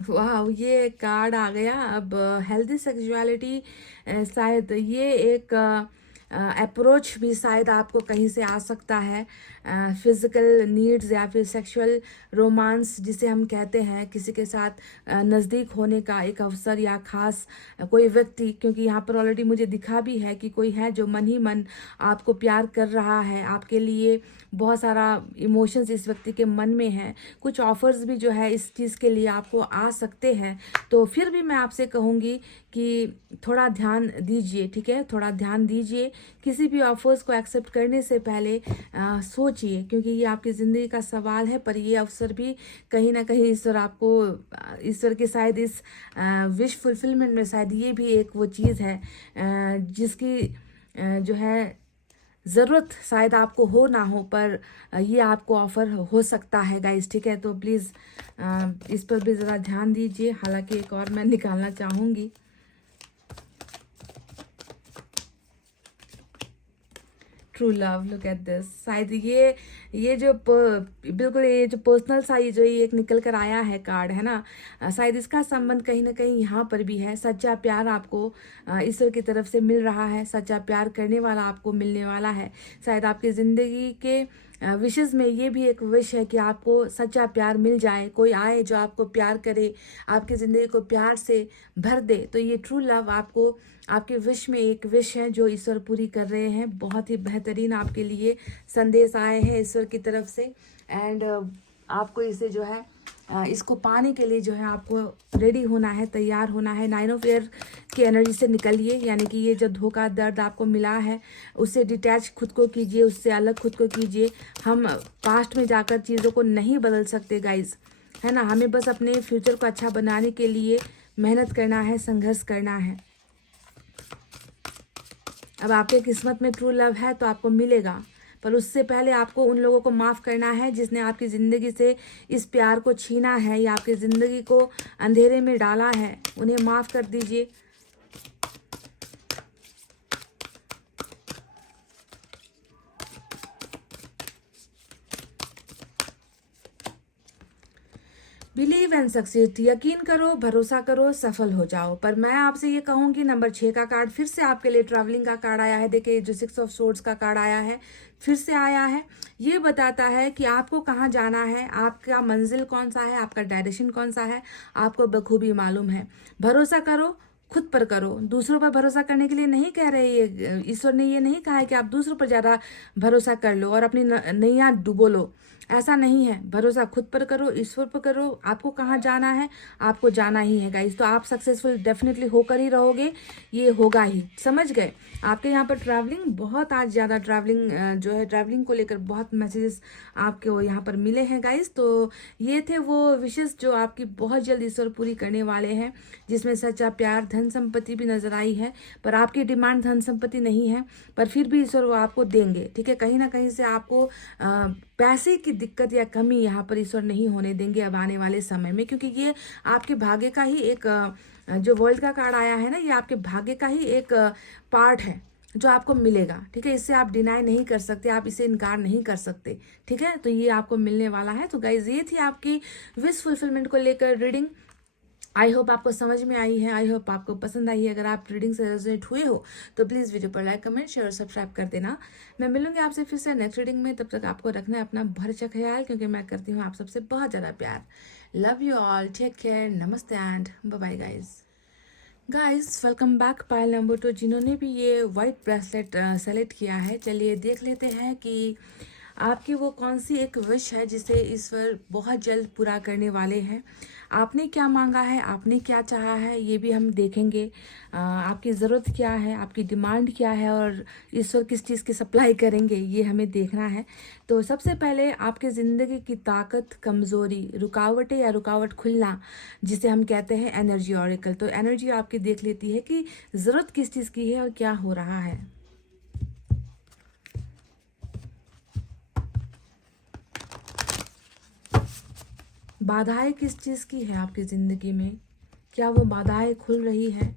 वाह, ये कार्ड आ गया। अब हेल्दी सेक्सुअलिटी, शायद ये एक अप्रोच भी शायद आपको कहीं से आ सकता है। फिज़िकल नीड्स या फिर सेक्सुअल रोमांस जिसे हम कहते हैं, किसी के साथ नज़दीक होने का एक अवसर या ख़ास कोई व्यक्ति, क्योंकि यहाँ पर ऑलरेडी मुझे दिखा भी है कि कोई है जो मन ही मन आपको प्यार कर रहा है, आपके लिए बहुत सारा इमोशंस इस व्यक्ति के मन में है। कुछ ऑफर्स भी जो है इस चीज़ के लिए आपको आ सकते हैं। तो फिर भी मैं आपसे कहूँगी कि थोड़ा ध्यान दीजिए, ठीक है, थोड़ा ध्यान दीजिए। किसी भी ऑफर्स को एक्सेप्ट करने से पहले सोचिए, क्योंकि ये आपकी ज़िंदगी का सवाल है। पर ये अवसर भी कहीं ना कहीं ईश्वर के शायद इस विश फुलफिलमेंट में शायद ये भी एक वो चीज़ है जिसकी जो है ज़रूरत शायद आपको हो ना हो, पर ये आपको ऑफ़र हो सकता है गाइस, ठीक है। तो प्लीज़ इस पर भी ज़रा ध्यान दीजिए। हालांकि एक और मैं निकालना चाहूँगी। True love, look at this. शायद ये जो बिल्कुल ये जो पर्सनल सा ये जो ये एक निकल कर आया है कार्ड है ना, शायद इसका संबंध कहीं ना कहीं यहाँ पर भी है। सच्चा प्यार आपको ईश्वर की तरफ से मिल रहा है, सच्चा प्यार करने वाला आपको मिलने वाला है। शायद आपकी ज़िंदगी के विशेष में ये भी एक विश है कि आपको सच्चा प्यार मिल जाए, कोई आए जो आपको प्यार करे, आपकी ज़िंदगी को प्यार से भर दे। तो ये ट्रू लव आपको आपके विश में एक विश है जो ईश्वर पूरी कर रहे हैं। बहुत ही बेहतरीन आपके लिए संदेश आए हैं ईश्वर की तरफ से। एंड आपको इसे जो है इसको पाने के लिए जो है आपको रेडी होना है, तैयार होना है। 9 ऑफ एयर की एनर्जी से निकलिए, यानी कि ये जो धोखा दर्द आपको मिला है उससे डिटैच खुद को कीजिए, उससे अलग खुद को कीजिए। हम पास्ट में जाकर चीज़ों को नहीं बदल सकते गाइज, है ना। हमें बस अपने फ्यूचर को अच्छा बनाने के लिए मेहनत करना है, संघर्ष करना है। अब आपके किस्मत में ट्रू लव है तो आपको मिलेगा, पर उससे पहले आपको उन लोगों को माफ़ करना है जिसने आपकी ज़िंदगी से इस प्यार को छीना है या आपकी ज़िंदगी को अंधेरे में डाला है। उन्हें माफ़ कर दीजिए। बिलीव एंड सक्सीड, यकीन करो, भरोसा करो, सफल हो जाओ। पर मैं आपसे ये कहूँगी, नंबर 6 का कार्ड फिर से आपके लिए ट्रैवलिंग का कार्ड आया है। देखिए जो 6 ऑफ सोर्ड्स का कार्ड आया है फिर से आया है। ये बताता है कि आपको कहाँ जाना है, आपका मंजिल कौन सा है, आपका डायरेक्शन कौन सा है, आपको बखूबी मालूम है। भरोसा करो, खुद पर करो। दूसरों पर भरोसा करने के लिए नहीं कह रहे, ये ईश्वर ने ये नहीं कहा है कि आप दूसरों पर ज़्यादा भरोसा कर लो और अपनी नैया डुबो लो। ऐसा नहीं है। भरोसा खुद पर करो, ईश्वर पर करो। आपको कहाँ जाना है, आपको जाना ही है गाइस। तो आप सक्सेसफुल डेफिनेटली होकर ही रहोगे, ये होगा ही, समझ गए। आपके यहाँ पर ट्रैवलिंग बहुत आज ज़्यादा ट्रैवलिंग जो है, ट्रैवलिंग को लेकर बहुत मैसेजेस आपके यहाँ पर मिले हैं गाइस। तो ये थे वो विशेष जो आपकी बहुत जल्द ईश्वर पूरी करने वाले हैं, जिसमें सच्चा प्यार, धन संपत्ति भी नजर आई है। पर आपकी डिमांड धन संपत्ति नहीं है, पर फिर भी ईश्वर वो आपको देंगे, ठीक है। कहीं ना कहीं से आपको पैसे की दिक्कत या कमी यहाँ पर ईश्वर नहीं होने देंगे अब आने वाले समय में, क्योंकि ये आपके भाग्य का ही एक जो वर्ल्ड का कार्ड आया है ना, ये आपके भाग्य का ही एक पार्ट है जो आपको मिलेगा, ठीक है। इससे आप डिनाई नहीं कर सकते, आप इसे इनकार नहीं कर सकते, ठीक है। तो ये आपको मिलने वाला है। तो गाइज ये थी आपकी विश फुलफिलमेंट को लेकर रीडिंग। आई होप आपको समझ में आई है, आई होप आपको पसंद आई है। अगर आप रीडिंग से रेजोनेट हुए हो तो प्लीज़ वीडियो पर लाइक, कमेंट, शेयर और सब्सक्राइब कर देना। मैं मिलूंगी आपसे फिर से नेक्स्ट रीडिंग में। तब तक आपको रखना है अपना भरचा ख्याल, क्योंकि मैं करती हूँ आप सबसे बहुत ज़्यादा प्यार। Love you all, take care, नमस्ते and bye bye guys. Welcome back Payal number 2, जिन्होंने भी ये वाइट ब्रेसलेट सेलेक्ट किया है। चलिए देख लेते हैं कि आपकी वो कौन सी एक विश है जिसे ईश्वर बहुत जल्द पूरा करने वाले हैं। आपने क्या मांगा है, आपने क्या चाहा है, ये भी हम देखेंगे। आपकी ज़रूरत क्या है, आपकी डिमांड क्या है और ईश्वर किस चीज़ की सप्लाई करेंगे, ये हमें देखना है। तो सबसे पहले आपकी ज़िंदगी की ताकत, कमज़ोरी, रुकावटें या रुकावट खुलना, जिसे हम कहते हैं एनर्जी ऑरेकल। तो एनर्जी आपकी देख लेती है कि ज़रूरत किस चीज़ की है और क्या हो रहा है। बाधाएं किस चीज़ की है आपकी ज़िंदगी में, क्या वो बाधाएं खुल रही है।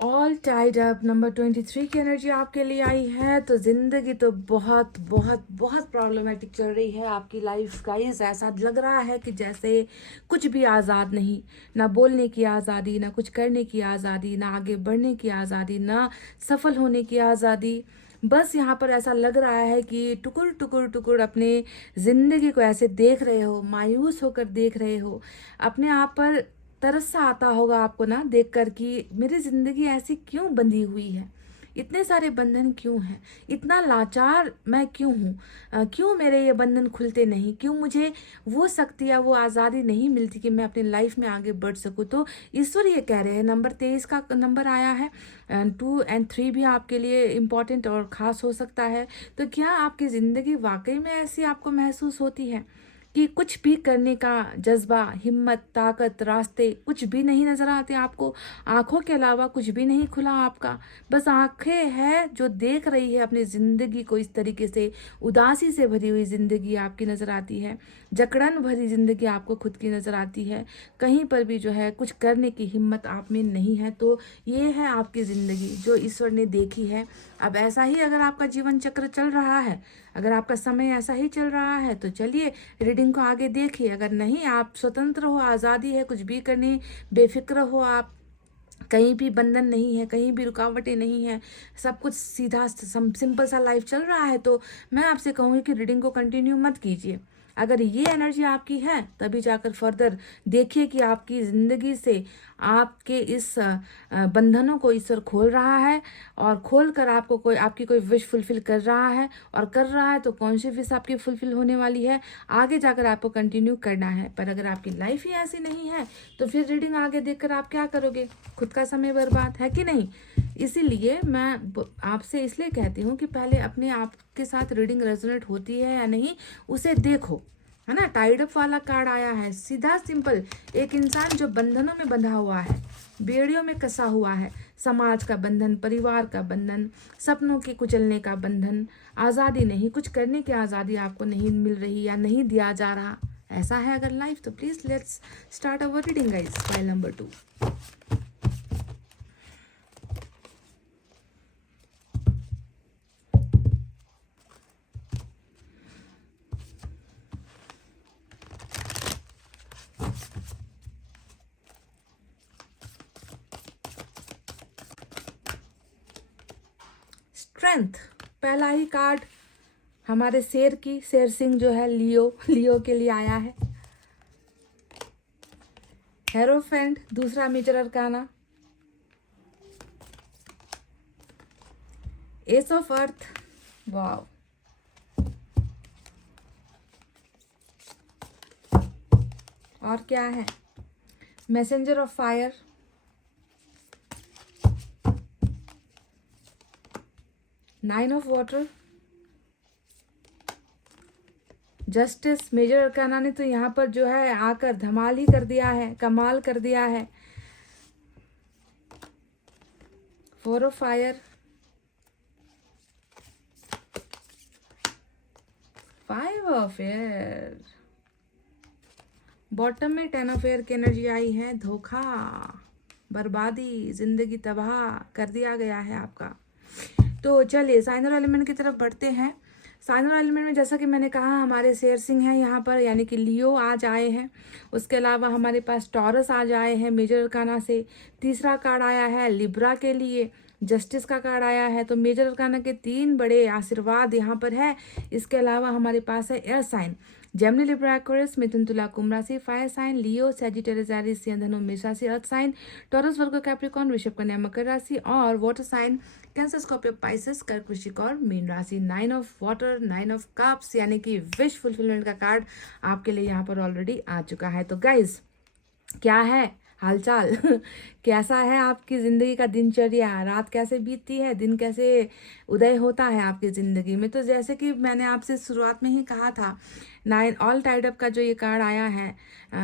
ऑल टाइड अप, नंबर 23 की एनर्जी आपके लिए आई है। तो ज़िंदगी तो बहुत बहुत बहुत प्रॉब्लमेटिक चल रही है आपकी लाइफ गाइस। ऐसा लग रहा है कि जैसे कुछ भी आज़ाद नहीं, ना बोलने की आज़ादी, ना कुछ करने की आज़ादी, ना आगे बढ़ने की आज़ादी, ना सफल होने की आज़ादी। बस यहाँ पर ऐसा लग रहा है कि टुकुर टुकुर टुकुर अपने ज़िंदगी को ऐसे देख रहे हो, मायूस होकर देख रहे हो। अपने आप पर तरस सा आता होगा आपको ना देखकर कि मेरी ज़िंदगी ऐसी क्यों बंधी हुई है, इतने सारे बंधन क्यों हैं, इतना लाचार मैं क्यों हूँ, क्यों मेरे ये बंधन खुलते नहीं, क्यों मुझे वो शक्ति या वो आज़ादी नहीं मिलती कि मैं अपनी लाइफ में आगे बढ़ सकूँ। तो ईश्वर ये कह रहे हैं, नंबर 23 का नंबर आया है। 2 और 3 भी आपके लिए इम्पॉर्टेंट और ख़ास हो सकता है। तो क्या आपकी ज़िंदगी वाकई में ऐसी आपको महसूस होती है कि कुछ भी करने का जज्बा, हिम्मत, ताकत, रास्ते कुछ भी नहीं नज़र आते आपको। आँखों के अलावा कुछ भी नहीं खुला आपका, बस आँखें हैं जो देख रही है अपनी ज़िंदगी को। इस तरीके से उदासी से भरी हुई ज़िंदगी आपकी नज़र आती है, जकड़न भरी ज़िंदगी आपको खुद की नज़र आती है। कहीं पर भी जो है कुछ करने की हिम्मत आप में नहीं है। तो ये है आपकी ज़िंदगी जो ईश्वर ने देखी है। अब ऐसा ही अगर आपका जीवन चक्र चल रहा है, अगर आपका समय ऐसा ही चल रहा है, तो चलिए रीडिंग को आगे देखिए। अगर नहीं, आप स्वतंत्र हो, आज़ादी है कुछ भी करने, बेफिक्र हो आप, कहीं भी बंधन नहीं है, कहीं भी रुकावटें नहीं है, सब कुछ सीधा सिंपल सा लाइफ चल रहा है, तो मैं आपसे कहूँगी कि रीडिंग को कंटिन्यू मत कीजिए। अगर ये एनर्जी आपकी है तभी जाकर फर्दर देखिए कि आपकी ज़िंदगी से आपके इस बंधनों को ईश्वर खोल रहा है, और खोल कर आपको आपकी कोई विश फुलफिल कर रहा है, और कर रहा है तो कौन सी विश आपकी फुलफिल होने वाली है आगे जाकर आपको कंटिन्यू करना है। पर अगर आपकी लाइफ ही ऐसी नहीं है तो फिर रीडिंग आगे देखकर आप क्या करोगे? खुद का समय बर्बाद, है कि नहीं? इसीलिए मैं आपसे इसलिए कहती हूँ कि पहले अपने आप के साथ रीडिंग रेजोनेट होती है या नहीं उसे देखो, है ना। टाइड अप वाला कार्ड आया है, सीधा सिंपल। एक इंसान जो बंधनों में बंधा हुआ है, बेड़ियों में कसा हुआ है, समाज का बंधन, परिवार का बंधन, सपनों के कुचलने का बंधन, आज़ादी नहीं, कुछ करने की आज़ादी आपको नहीं मिल रही या नहीं दिया जा रहा, ऐसा है अगर लाइफ, तो please let's start our reading guys. File number 2। Strength, पहला ही कार्ड हमारे शेर की, शेर सिंह जो है लियो के लिए आया है। हेरोफेंट, दूसरा major arcana. Ace of earth, wow. और क्या है? Messenger of fire, nine of water, justice. Major arcana ने तो यहाँ पर जो है आकर धमाल ही कर दिया है, कमाल कर दिया है। Four of fire, five of air, bottom में टेन ऑफ एयर की एनर्जी आई है। धोखा, बर्बादी, जिंदगी तबाह कर दिया गया है आपका। तो चलिए साइनर एलिमेंट की तरफ बढ़ते हैं। साइनर एलिमेंट में जैसा कि मैंने कहा हमारे शेर सिंह हैं यहाँ पर, यानी कि लियो आज आए हैं। उसके अलावा हमारे पास टॉरस आज आए हैं मेजर अरकाना से। तीसरा कार्ड आया है लिब्रा के लिए, जस्टिस का कार्ड आया है। तो मेजर अरकाना के 3 बड़े आशीर्वाद यहाँ पर है। इसके अलावा हमारे पास है air sign, Gemini, Libra, Aquarius, मिथुन, तुला, कुंभ राशि, fire sign Leo, Sagittarius, Aries, सिंह, धनु, मेष राशि, earth sign Taurus, Virgo, Capricorn, वृषभ, कन्या, मकर राशि, और water sign Cancer, Scorpio, Pisces, कर्क, वृश्चिक और मीन राशि। 9 ऑफ वाटर, 9 ऑफ कप्स, यानी कि विश फुलफिलमेंट का कार्ड आपके लिए यहाँ पर ऑलरेडी आ चुका है। तो गाइज, क्या है हालचाल? कैसा है आपकी ज़िंदगी का दिनचर्या? रात कैसे बीतती है, दिन कैसे उदय होता है आपकी ज़िंदगी में? तो जैसे कि मैंने आपसे शुरुआत में ही कहा था, 9 ऑल टाइड अप का जो ये कार्ड आया है,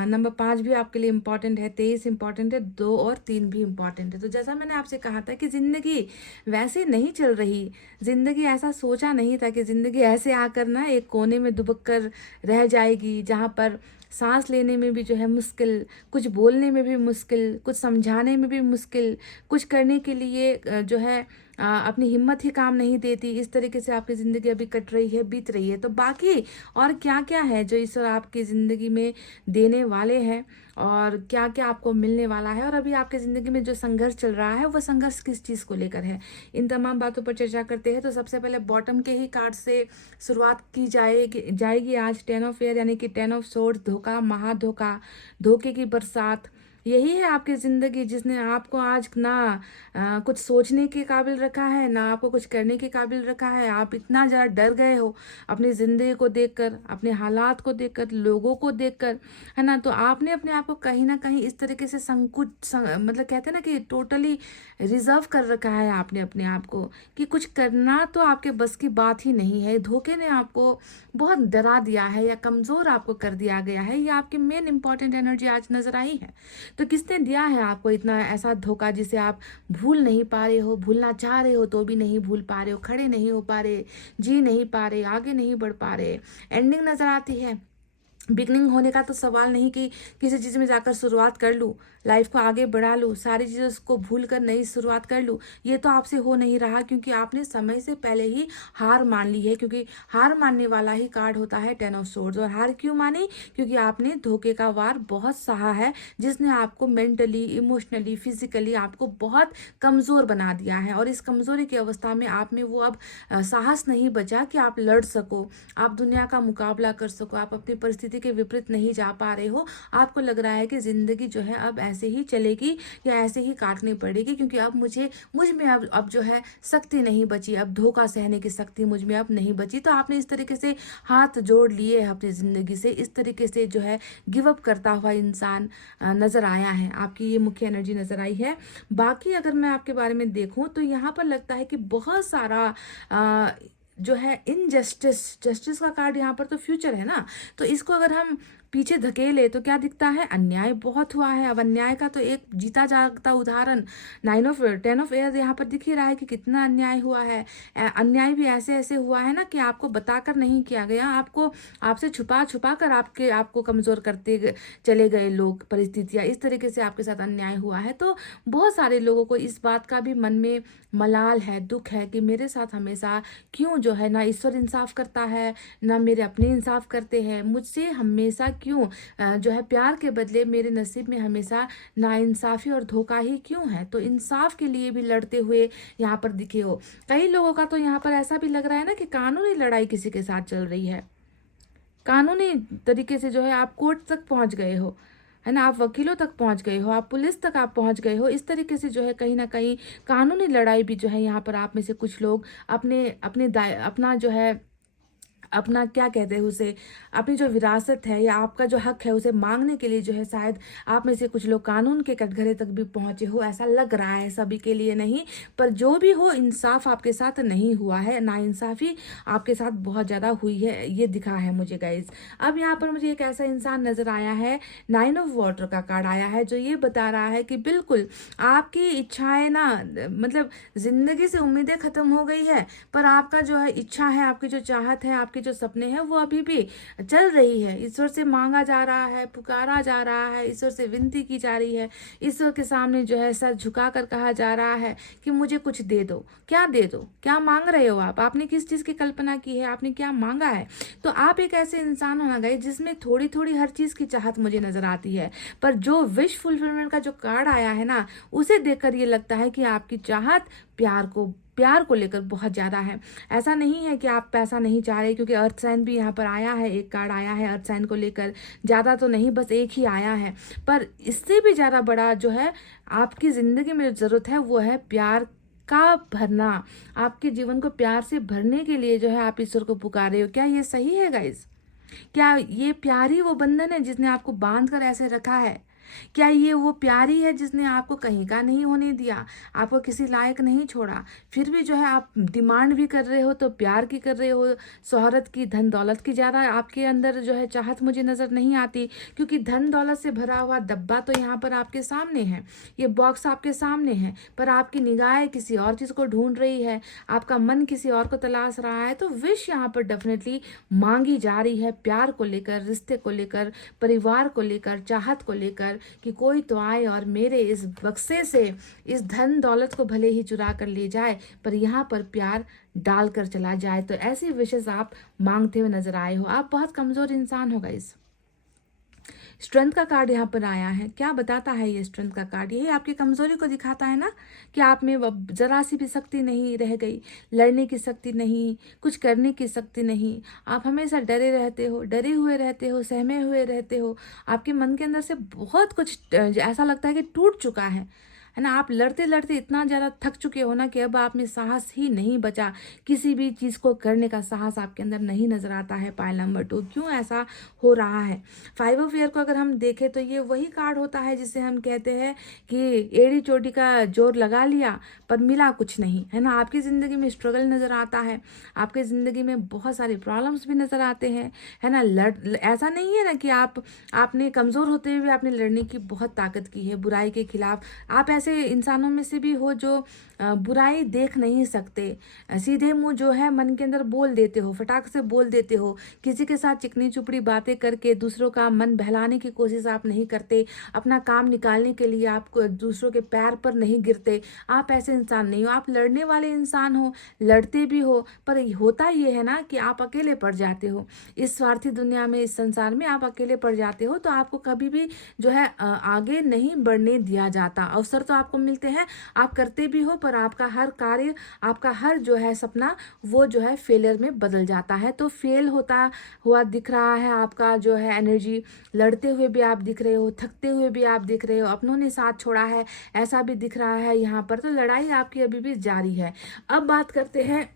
नंबर 5 भी आपके लिए इम्पॉर्टेंट है, 23 इम्पॉर्टेंट है, 2 और 3 भी इम्पॉर्टेंट है। तो जैसा मैंने आपसे कहा था कि ज़िंदगी वैसे नहीं चल रही, ज़िंदगी ऐसा सोचा नहीं था कि ज़िंदगी ऐसे आकर ना एक कोने में दुबक कर रह जाएगी, जहाँ पर सांस लेने में भी जो है मुश्किल, कुछ बोलने में भी मुश्किल, कुछ समझाने में भी मुश्किल, कुछ करने के लिए जो है अपनी हिम्मत ही काम नहीं देती। इस तरीके से आपकी ज़िंदगी अभी कट रही है, बीत रही है। तो बाकी और क्या क्या है जो ईश्वर आपकी ज़िंदगी में देने वाले हैं, और क्या क्या आपको मिलने वाला है, और अभी आपकी ज़िंदगी में जो संघर्ष चल रहा है वो संघर्ष किस चीज़ को लेकर है, इन तमाम बातों पर चर्चा करते हैं। तो सबसे पहले बॉटम के ही कार्ड से शुरुआत की जाएगी आज। 10 ऑफ एयर, यानी कि 10 ऑफ सोर्ड्स, धोखा, महाधोखा, धोखे की बरसात, यही है आपकी ज़िंदगी जिसने आपको आज ना कुछ सोचने के काबिल रखा है, ना आपको कुछ करने के काबिल रखा है। आप इतना ज़्यादा डर गए हो अपनी ज़िंदगी को देखकर, अपने हालात को देखकर, लोगों को देखकर, है ना। तो आपने अपने आप को कहीं ना कहीं इस तरीके से मतलब कहते हैं ना कि टोटली रिजर्व कर रखा है आपने अपने आप को, कि कुछ करना तो आपके बस की बात ही नहीं है। धोखे ने आपको बहुत डरा दिया है या कमज़ोर आपको कर दिया गया है। ये आपकी मेन इंपॉर्टेंट एनर्जी आज नज़र आई है। तो किसने दिया है आपको इतना ऐसा धोखा जिसे आप भूल नहीं पा रहे हो, भूलना चाह रहे हो तो भी नहीं भूल पा रहे हो, खड़े नहीं हो पा रहे, जी नहीं पा रहे, आगे नहीं बढ़ पा रहे। एंडिंग नज़र आती है, बिगनिंग होने का तो सवाल नहीं कि किसी चीज़ में जाकर शुरुआत कर लूँ, लाइफ को आगे बढ़ा लूँ, सारी चीज़ों को भूल कर नई शुरुआत कर लूँ। ये तो आपसे हो नहीं रहा, क्योंकि आपने समय से पहले ही हार मान ली है। क्योंकि हार मानने वाला ही कार्ड होता है 10 ऑफ सोर्ड्स। और हार क्यों मानी? क्योंकि आपने धोखे का वार बहुत सहा है, जिसने आपको मेंटली, इमोशनली, फिजिकली आपको बहुत कमज़ोर बना दिया है। और इस कमज़ोरी की अवस्था में आप में वो अब साहस नहीं बचा कि आप लड़ सको, आप दुनिया का मुकाबला कर सको, आप अपनी परिस्थिति के विपरीत नहीं जा पा रहे हो। आपको लग रहा है कि जिंदगी जो है अब ऐसे ही चलेगी या ऐसे ही काटनी पड़ेगी, क्योंकि अब मुझ में अब जो है शक्ति नहीं बची, अब धोखा सहने की शक्ति मुझ में अब नहीं बची। तो आपने इस तरीके से हाथ जोड़ लिए है अपनी जिंदगी से, इस तरीके से जो है गिव अप करता हुआ इंसान नजर आया है। आपकी ये मुख्य एनर्जी नजर आई है। बाकी अगर मैं आपके बारे में देखूं तो यहाँ पर लगता है कि बहुत सारा जो है जस्टिस का कार्ड यहाँ पर तो फ्यूचर है ना, तो इसको अगर हम पीछे धकेले तो क्या दिखता है? अन्याय बहुत हुआ है। अब अन्याय का तो एक जीता जागता उदाहरण 10 ऑफ एयर यहाँ पर दिख ही रहा है कि कितना अन्याय हुआ है। अन्याय भी ऐसे ऐसे हुआ है ना कि आपको बताकर नहीं किया गया, आपसे छुपा छुपा कर आपको कमजोर करते चले गए लोग, परिस्थितियां, इस तरीके से आपके साथ अन्याय हुआ है। तो बहुत सारे लोगों को इस बात का भी मन में मलाल है, दुख है कि मेरे साथ हमेशा क्यों जो है ना ईश्वर इंसाफ करता है, ना मेरे अपने इंसाफ करते हैं, मुझसे हमेशा क्यों जो है प्यार के बदले मेरे नसीब में हमेशा नाइंसाफी और धोखा ही क्यों है। तो इंसाफ के लिए भी लड़ते हुए यहाँ पर दिखे हो। कई लोगों का तो यहाँ पर ऐसा भी लग रहा है ना कि कानूनी लड़ाई किसी के साथ चल रही है, कानूनी तरीके से जो है आप कोर्ट तक पहुंच गए हो, है ना, आप वकीलों तक पहुंच गए हो, आप पुलिस तक आप पहुंच गए हो। इस तरीके से जो है कहीं ना कहीं कानूनी लड़ाई भी जो है यहाँ पर आप में से कुछ लोग अपना जो है अपना क्या कहते हैं उसे, अपनी जो विरासत है या आपका जो हक है उसे मांगने के लिए जो है शायद आप में से कुछ लोग कानून के कटघरे तक भी पहुंचे हो, ऐसा लग रहा है। सभी के लिए नहीं, पर जो भी हो, इंसाफ आपके साथ नहीं हुआ है, नाइंसाफी आपके साथ बहुत ज़्यादा हुई है, ये दिखा है मुझे गाइज। अब यहाँ पर मुझे एक ऐसा इंसान नजर आया है, 9 ऑफ वाटर का कार्ड आया है, जो ये बता रहा है कि बिल्कुल आपकी इच्छाएं ना, मतलब जिंदगी से उम्मीदें खत्म हो गई है, पर आपका जो है इच्छा है, आपकी जो चाहत है, आपके जो सपने हैं वो अभी भी चल रही है। ईश्वर से मांगा जा रहा है, पुकारा जा रहा है, ईश्वर से विनती की जा रही है, ईश्वर के सामने जो है सर झुका कर कहा जा रहा है कि मुझे कुछ दे दो। क्या दे दो? क्या मांग रहे हो आप? आपने किस चीज की कल्पना की है? आपने क्या मांगा है? तो आप एक ऐसे इंसान हो गए जिसमें थोड़ी थोड़ी हर चीज की चाहत मुझे नजर आती है, पर जो विश फुलफिलमेंट का जो कार्ड आया है ना, उसे देखकर ये लगता है कि आपकी चाहत प्यार को लेकर बहुत ज़्यादा है। ऐसा नहीं है कि आप पैसा नहीं चाह रहे, क्योंकि अर्थ साइन भी यहाँ पर आया है, एक कार्ड आया है अर्थ साइन को लेकर, ज़्यादा तो नहीं, बस एक ही आया है। पर इससे भी ज़्यादा बड़ा जो है आपकी ज़िंदगी में जो ज़रूरत है वो है प्यार का भरना। आपके जीवन को प्यार से भरने के लिए जो है आप ईश्वर को पुकारे हो। क्या ये सही है गाइज? क्या ये प्यार ही वो बंधन है जिसने आपको बांध कर ऐसे रखा है? क्या ये वो प्यारी है जिसने आपको कहीं का नहीं होने दिया, आपको किसी लायक नहीं छोड़ा, फिर भी जो है आप डिमांड भी कर रहे हो, तो प्यार की कर रहे हो, शोहरत की, धन दौलत की ज़्यादा आपके अंदर जो है चाहत मुझे नज़र नहीं आती, क्योंकि धन दौलत से भरा हुआ डब्बा तो यहाँ पर आपके सामने है, ये बॉक्स आपके सामने है, पर आपकी निगाहें किसी और चीज़ को ढूंढ रही है, आपका मन किसी और को तलाश रहा है। तो विश यहाँ पर डेफिनेटली मांगी जा रही है, प्यार को लेकर, रिश्ते को लेकर, परिवार को लेकर, चाहत को लेकर, कि कोई तो आए और मेरे इस बक्से से इस धन दौलत को भले ही चुरा कर ले जाए, पर यहाँ पर प्यार डाल कर चला जाए। तो ऐसी विशेष आप मांगते हुए नजर आए हो। आप बहुत कमजोर इंसान हो गाइस, स्ट्रेंथ का कार्ड यहाँ पर आया है। क्या बताता है ये स्ट्रेंथ का कार्ड? यही आपकी कमजोरी को दिखाता है ना, कि आप में जरा सी भी शक्ति नहीं रह गई, लड़ने की शक्ति नहीं, कुछ करने की शक्ति नहीं। आप हमेशा डरे रहते हो, डरे हुए रहते हो, सहमे हुए रहते हो। आपके मन के अंदर से बहुत कुछ ऐसा लगता है कि टूट चुका है ना। आप लड़ते लड़ते इतना ज़्यादा थक चुके हो ना कि अब आप में साहस ही नहीं बचा, किसी भी चीज़ को करने का साहस आपके अंदर नहीं नजर आता है। पाइल नंबर 2, क्यों ऐसा हो रहा है? 5 ऑफ ईयर को अगर हम देखें तो ये वही कार्ड होता है जिसे हम कहते हैं कि एड़ी चोटी का जोर लगा लिया पर मिला कुछ नहीं, है ना। आपकी ज़िंदगी में स्ट्रगल नज़र आता है, आपकी ज़िंदगी में बहुत सारे प्रॉब्लम्स भी नज़र आते हैं, है ना। ऐसा नहीं है ना कि आपने कमज़ोर होते हुए आपने लड़ने की बहुत ताकत की है बुराई के खिलाफ। आप ऐसे इंसानों में से भी हो जो बुराई देख नहीं सकते, सीधे मुंह जो है मन के अंदर बोल देते हो, फटाक से बोल देते हो। किसी के साथ चिकनी चुपड़ी बातें करके दूसरों का मन बहलाने की कोशिश आप नहीं करते, अपना काम निकालने के लिए आप दूसरों के पैर पर नहीं गिरते। आप ऐसे इंसान नहीं हो, आप लड़ने वाले इंसान हो, लड़ते भी हो, पर होता ये है ना कि आप अकेले पड़ जाते हो। इस स्वार्थी दुनिया में, इस संसार में आप अकेले पड़ जाते हो, तो आपको कभी भी जो है आगे नहीं बढ़ने दिया जाता। अवसर तो आपको मिलते हैं, आप करते भी हो, पर आपका हर कार्य, आपका हर जो है सपना, वो जो है फेलियर में बदल जाता है। तो फेल होता हुआ दिख रहा है आपका जो है एनर्जी। लड़ते हुए भी आप दिख रहे हो, थकते हुए भी आप दिख रहे हो, अपनों ने साथ छोड़ा है ऐसा भी दिख रहा है यहाँ पर। तो लड़ाई आपकी अभी भी जारी है। अब बात करते हैं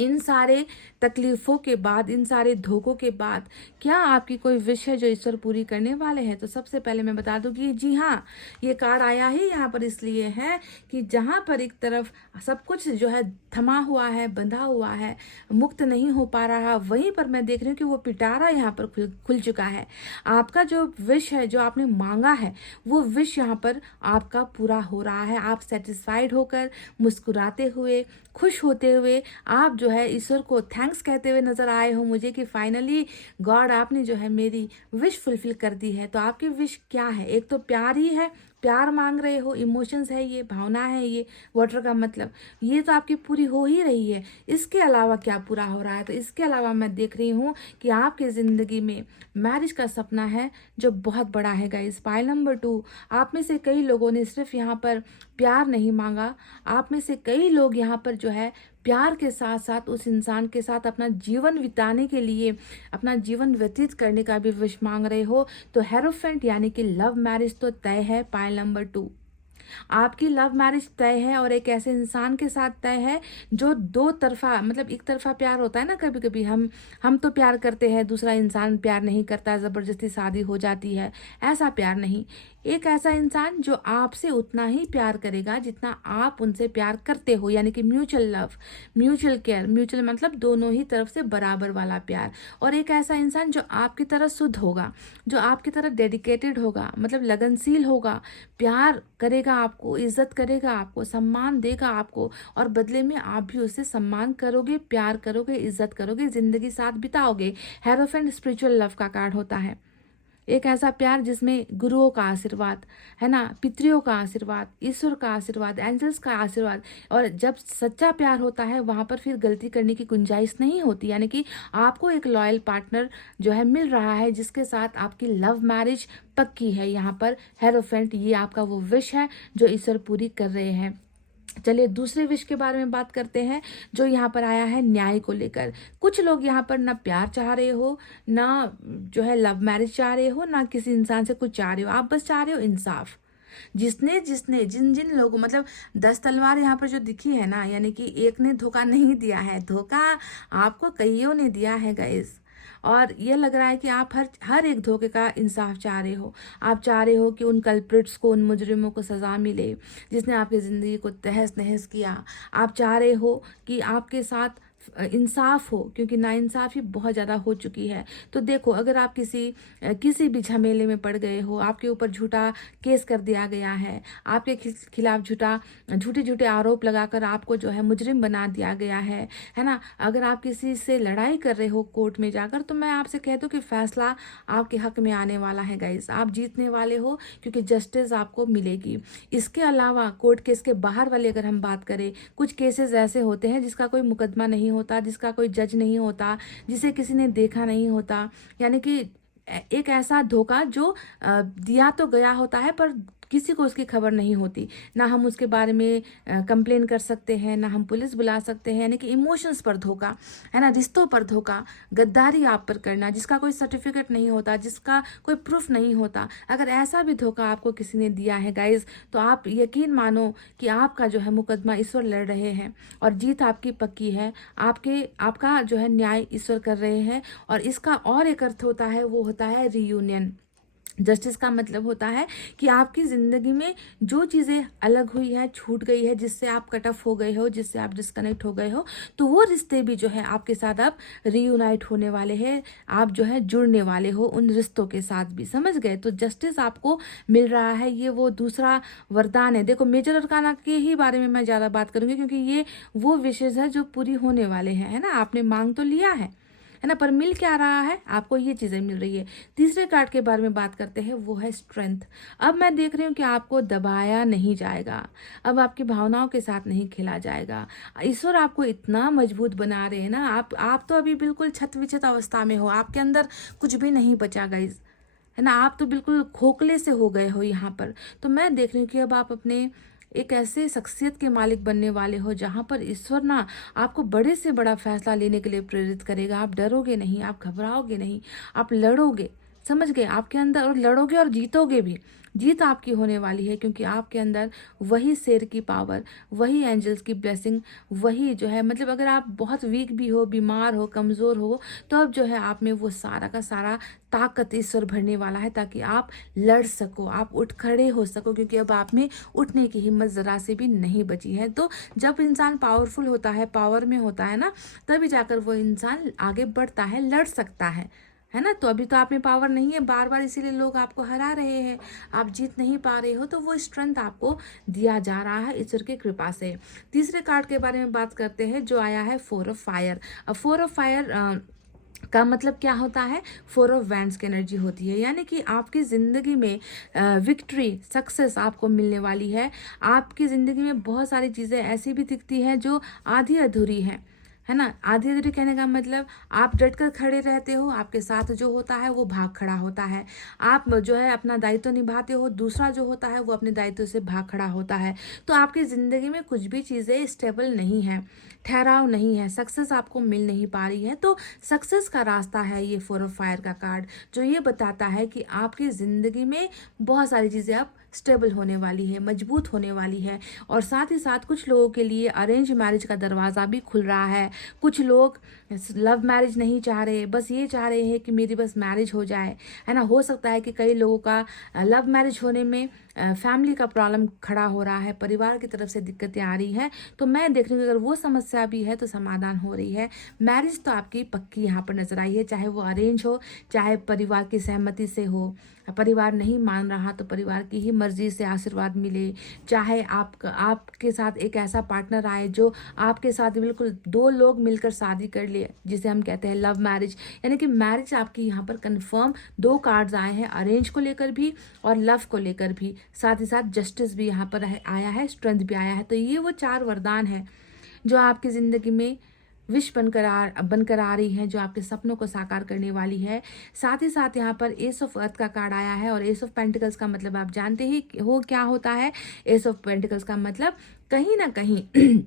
इन सारे तकलीफ़ों के बाद, इन सारे धोखों के बाद क्या आपकी कोई विश है जो ईश्वर पूरी करने वाले हैं? तो सबसे पहले मैं बता दूं कि जी हाँ, ये कार्ड आया ही यहाँ पर इसलिए है कि जहाँ पर एक तरफ सब कुछ जो है थमा हुआ है, बंधा हुआ है, मुक्त नहीं हो पा रहा, वहीं पर मैं देख रही हूँ कि वो पिटारा यहाँ पर खुल चुका है। आपका जो विश है, जो आपने मांगा है, वो विश यहाँ पर आपका पूरा हो रहा है। आप सेटिस्फाइड होकर, मुस्कुराते हुए, खुश होते हुए आप जो है ईश्वर को थैंक्स कहते हुए नजर आए हो मुझे कि फाइनली गॉड आपने जो है मेरी विश फुलफिल कर दी है। तो आपकी विश क्या है? एक तो प्यार ही है, प्यार मांग रहे हो, इमोशंस है, ये भावना है, ये वाटर का मतलब, ये तो आपकी पूरी हो ही रही है। इसके अलावा क्या पूरा हो रहा है? तो इसके अलावा मैं देख रही हूँ कि आपकी ज़िंदगी में मैरिज का सपना है जो बहुत बड़ा है गाइस। पाइल नंबर 2, आप में से कई लोगों ने सिर्फ यहाँ पर प्यार नहीं मांगा, आप में से कई लोग यहाँ पर जो है प्यार के साथ साथ उस इंसान के साथ अपना जीवन बिताने के लिए, अपना जीवन व्यतीत करने का भी विश मांग रहे हो। तो हेरोफेंट यानी कि लव मैरिज तो तय है। पाइल नंबर 2, आपकी लव मैरिज तय है और एक ऐसे इंसान के साथ तय है जो दो तरफा, मतलब एक तरफा प्यार होता है ना। कभी कभी हम तो प्यार करते हैं, दूसरा इंसान प्यार नहीं करता, ज़बरदस्ती शादी हो जाती है, ऐसा प्यार नहीं। एक ऐसा इंसान जो आपसे उतना ही प्यार करेगा जितना आप उनसे प्यार करते हो, यानी कि mutual love, mutual care, mutual मतलब दोनों ही तरफ से बराबर वाला प्यार। और एक ऐसा इंसान जो आपकी तरह शुद्ध होगा, जो आपकी तरह डेडिकेटेड होगा, मतलब लगनशील होगा, प्यार करेगा आपको, इज्जत करेगा आपको, सम्मान देगा आपको, और बदले में आप भी उससे सम्मान करोगे, प्यार करोगे, इज्जत करोगे, जिंदगी साथ बिताओगे। हेरोफेंट स्पिरिचुअल लव का कार्ड होता है। एक ऐसा प्यार जिसमें गुरुओं का आशीर्वाद, है ना, पितरियों का आशीर्वाद, ईश्वर का आशीर्वाद, एंजल्स का आशीर्वाद। और जब सच्चा प्यार होता है वहाँ पर फिर गलती करने की गुंजाइश नहीं होती, यानी कि आपको एक लॉयल पार्टनर जो है मिल रहा है जिसके साथ आपकी लव मैरिज पक्की है। यहाँ पर हेरोफेंट, ये आपका वो विश है जो ईश्वर पूरी कर रहे हैं। चलिए दूसरे विश के बारे में बात करते हैं जो यहाँ पर आया है न्याय को लेकर। कुछ लोग यहाँ पर ना प्यार चाह रहे हो, ना जो है लव मैरिज चाह रहे हो, ना किसी इंसान से कुछ चाह रहे हो, आप बस चाह रहे हो इंसाफ। जिसने जिसने जिन जिन लोगों, मतलब 10 तलवार यहाँ पर जो दिखी है ना, यानी कि एक ने धोखा नहीं दिया है, धोखा आपको कईयों ने दिया है गाइस। और ये लग रहा है कि आप हर एक धोखे का इंसाफ चाह रहे हो। आप चाह रहे हो कि उन कल्प्रिट्स को, उन मुजरिमों को सज़ा मिले जिसने आपकी ज़िंदगी को तहस नहस किया। आप चाह रहे हो कि आपके साथ इंसाफ हो, क्योंकि नाइंसाफ़ी बहुत ज़्यादा हो चुकी है। तो देखो, अगर आप किसी भी झमेले में पड़ गए हो, आपके ऊपर झूठा केस कर दिया गया है, आपके खिलाफ झूठे आरोप लगाकर आपको जो है मुजरिम बना दिया गया है ना। अगर आप किसी से लड़ाई कर रहे हो कोर्ट में जाकर, तो मैं आपसे कह दूं कि फैसला आपके हक में आने वाला है गाइस। आप जीतने वाले हो क्योंकि जस्टिस आपको मिलेगी। इसके अलावा कोर्ट केस के बाहर वाले अगर हम बात करें, कुछ केसेस ऐसे होते हैं जिसका कोई मुकदमा नहीं होता, जिसका कोई जज नहीं होता, जिसे किसी ने देखा नहीं होता, यानी कि एक ऐसा धोखा जो दिया तो गया होता है पर किसी को उसकी खबर नहीं होती, ना हम उसके बारे में कंप्लेन कर सकते हैं, ना हम पुलिस बुला सकते हैं। यानी कि इमोशंस पर धोखा, है ना, रिश्तों पर धोखा, गद्दारी आप पर करना, जिसका कोई सर्टिफिकेट नहीं होता, जिसका कोई प्रूफ नहीं होता। अगर ऐसा भी धोखा आपको किसी ने दिया है गाइज, तो आप यकीन मानो कि आपका जो है मुकदमा ईश्वर लड़ रहे हैं और जीत आपकी पक्की है। आपका जो है न्याय ईश्वर कर रहे हैं। और इसका और एक अर्थ होता है, वो होता है रीयूनियन। जस्टिस का मतलब होता है कि आपकी ज़िंदगी में जो चीज़ें अलग हुई है, छूट गई है, जिससे आप कट ऑफ हो गए हो, जिससे आप डिस्कनेक्ट हो गए हो, तो वो रिश्ते भी जो है आपके साथ अब रीयूनाइट होने वाले हैं। आप जो है जुड़ने वाले हो उन रिश्तों के साथ भी, समझ गए। तो जस्टिस आपको मिल रहा है, ये वो दूसरा वरदान है। देखो, मेजर अरकाना के ही बारे में मैं ज़्यादा बात करूँगी क्योंकि ये वो विशेष है जो पूरी होने वाले हैं, है ना। आपने मांग तो लिया है ना, पर मिल क्या रहा है आपको, ये चीज़ें मिल रही है। तीसरे कार्ड के बारे में बात करते हैं, वो है स्ट्रेंथ। अब मैं देख रही हूँ कि आपको दबाया नहीं जाएगा, अब आपकी भावनाओं के साथ नहीं खेला जाएगा। ईश्वर आपको इतना मजबूत बना रहे हैं ना, आप तो अभी बिल्कुल छत विछत अवस्था में हो, आपके अंदर कुछ भी नहीं बचा गाइज, है ना। आप तो बिल्कुल खोखले से हो गए हो यहाँ पर। तो मैं देख रही हूँ कि अब आप अपने एक ऐसे शख्सियत के मालिक बनने वाले हो जहाँ पर ईश्वर ना आपको बड़े से बड़ा फैसला लेने के लिए प्रेरित करेगा। आप डरोगे नहीं, आप घबराओगे नहीं, आप लड़ोगे, समझ गए, आपके अंदर, और लड़ोगे और जीतोगे भी। जीत आपकी होने वाली है क्योंकि आपके अंदर वही शेर की पावर, वही एंजल्स की ब्लेसिंग, वही जो है, मतलब अगर आप बहुत वीक भी हो, बीमार हो, कमज़ोर हो, तो अब जो है आप में वो सारा का सारा ताकत ईश्वर भरने वाला है ताकि आप लड़ सको, आप उठ खड़े हो सको, क्योंकि अब आप में उठने की हिम्मत ज़रा से भी नहीं बची है। तो जब इंसान पावरफुल होता है, पावर में होता है ना, तभी जाकर वो इंसान आगे बढ़ता है, लड़ सकता है ना। तो अभी तो आप में पावर नहीं है बार बार, इसीलिए लोग आपको हरा रहे हैं, आप जीत नहीं पा रहे हो। तो वो स्ट्रेंथ आपको दिया जा रहा है ईश्वर की कृपा से। तीसरे कार्ड के बारे में बात करते हैं जो आया है 4 ऑफ फायर। अब 4 ऑफ फायर का मतलब क्या होता है, 4 ऑफ वैंड्स की एनर्जी होती है, यानी कि आपकी ज़िंदगी में विक्ट्री, सक्सेस आपको मिलने वाली है। आपकी ज़िंदगी में बहुत सारी चीज़ें ऐसी भी दिखती हैं जो आधी अधूरी हैं, है ना। आधी अधूरी कहने का मतलब आप डटकर खड़े रहते हो, आपके साथ जो होता है वो भाग खड़ा होता है। आप जो है अपना दायित्व निभाते हो, दूसरा जो होता है वो अपने दायित्व से भाग खड़ा होता है। तो आपकी ज़िंदगी में कुछ भी चीज़ें स्टेबल नहीं है, ठहराव नहीं है, सक्सेस आपको मिल नहीं पा रही है। तो सक्सेस का रास्ता है ये 4 ऑफ फायर का कार्ड, जो ये बताता है कि आपकी ज़िंदगी में बहुत सारी चीज़ें अब स्टेबल होने वाली है, मजबूत होने वाली है। और साथ ही साथ कुछ लोगों के लिए अरेंज मैरिज का दरवाज़ा भी खुल रहा है। कुछ लोग लव मैरिज नहीं चाह रहे, बस ये चाह रहे हैं कि मेरी बस मैरिज हो जाए, है ना। हो सकता है कि कई लोगों का लव मैरिज होने में फैमिली का प्रॉब्लम खड़ा हो रहा है, परिवार की तरफ से दिक्कतें आ रही हैं। तो मैं देख रही हूँ अगर वो समस्या भी है तो समाधान हो रही है। मैरिज तो आपकी पक्की यहाँ पर नजर आई है, चाहे वो अरेंज हो, चाहे परिवार की सहमति से हो, परिवार नहीं मान रहा तो परिवार की ही मर्जी से आशीर्वाद मिले, चाहे आपके साथ एक ऐसा पार्टनर आए जो आपके साथ बिल्कुल 2 लोग मिलकर शादी कर ले, जिसे हम कहते हैं लव मैरिज। यानी कि मैरिज आपकी यहाँ पर कंफर्म। 2 कार्ड्स आए हैं, अरेंज को लेकर भी और लव को लेकर भी, साथ ही साथ जस्टिस भी यहाँ पर आया है, स्ट्रेंथ भी आया है। तो ये वो 4 वरदान है जो आपकी ज़िंदगी में विश बनकर आ रही है, जो आपके सपनों को साकार करने वाली है। साथ ही साथ यहाँ पर एस ऑफ अर्थ का कार्ड आया है, और एस ऑफ पेंटिकल्स का मतलब आप जानते ही हो क्या होता है। एस ऑफ पेंटिकल्स का मतलब कहीं ना कहीं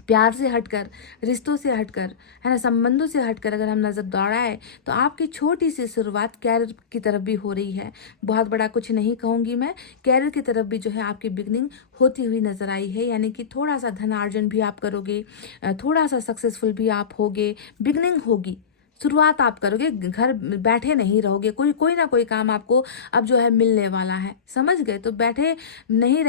प्यार से हटकर, रिश्तों से हटकर, है ना, संबंधों से हटकर अगर हम नज़र दौड़ाए तो आपकी छोटी सी शुरुआत कैरियर की तरफ भी हो रही है। बहुत बड़ा कुछ नहीं कहूँगी मैं, कैरियर की तरफ भी जो है आपकी बिगनिंग होती हुई नज़र आई है। यानी कि थोड़ा सा धनार्जन भी आप करोगे, थोड़ा सा सक्सेसफुल भी आप होगे, बिगनिंग होगी, शुरुआत आप करोगे, घर बैठे नहीं रहोगे, कोई ना कोई काम आपको अब जो है मिलने वाला है, समझ गए। तो बैठे नहीं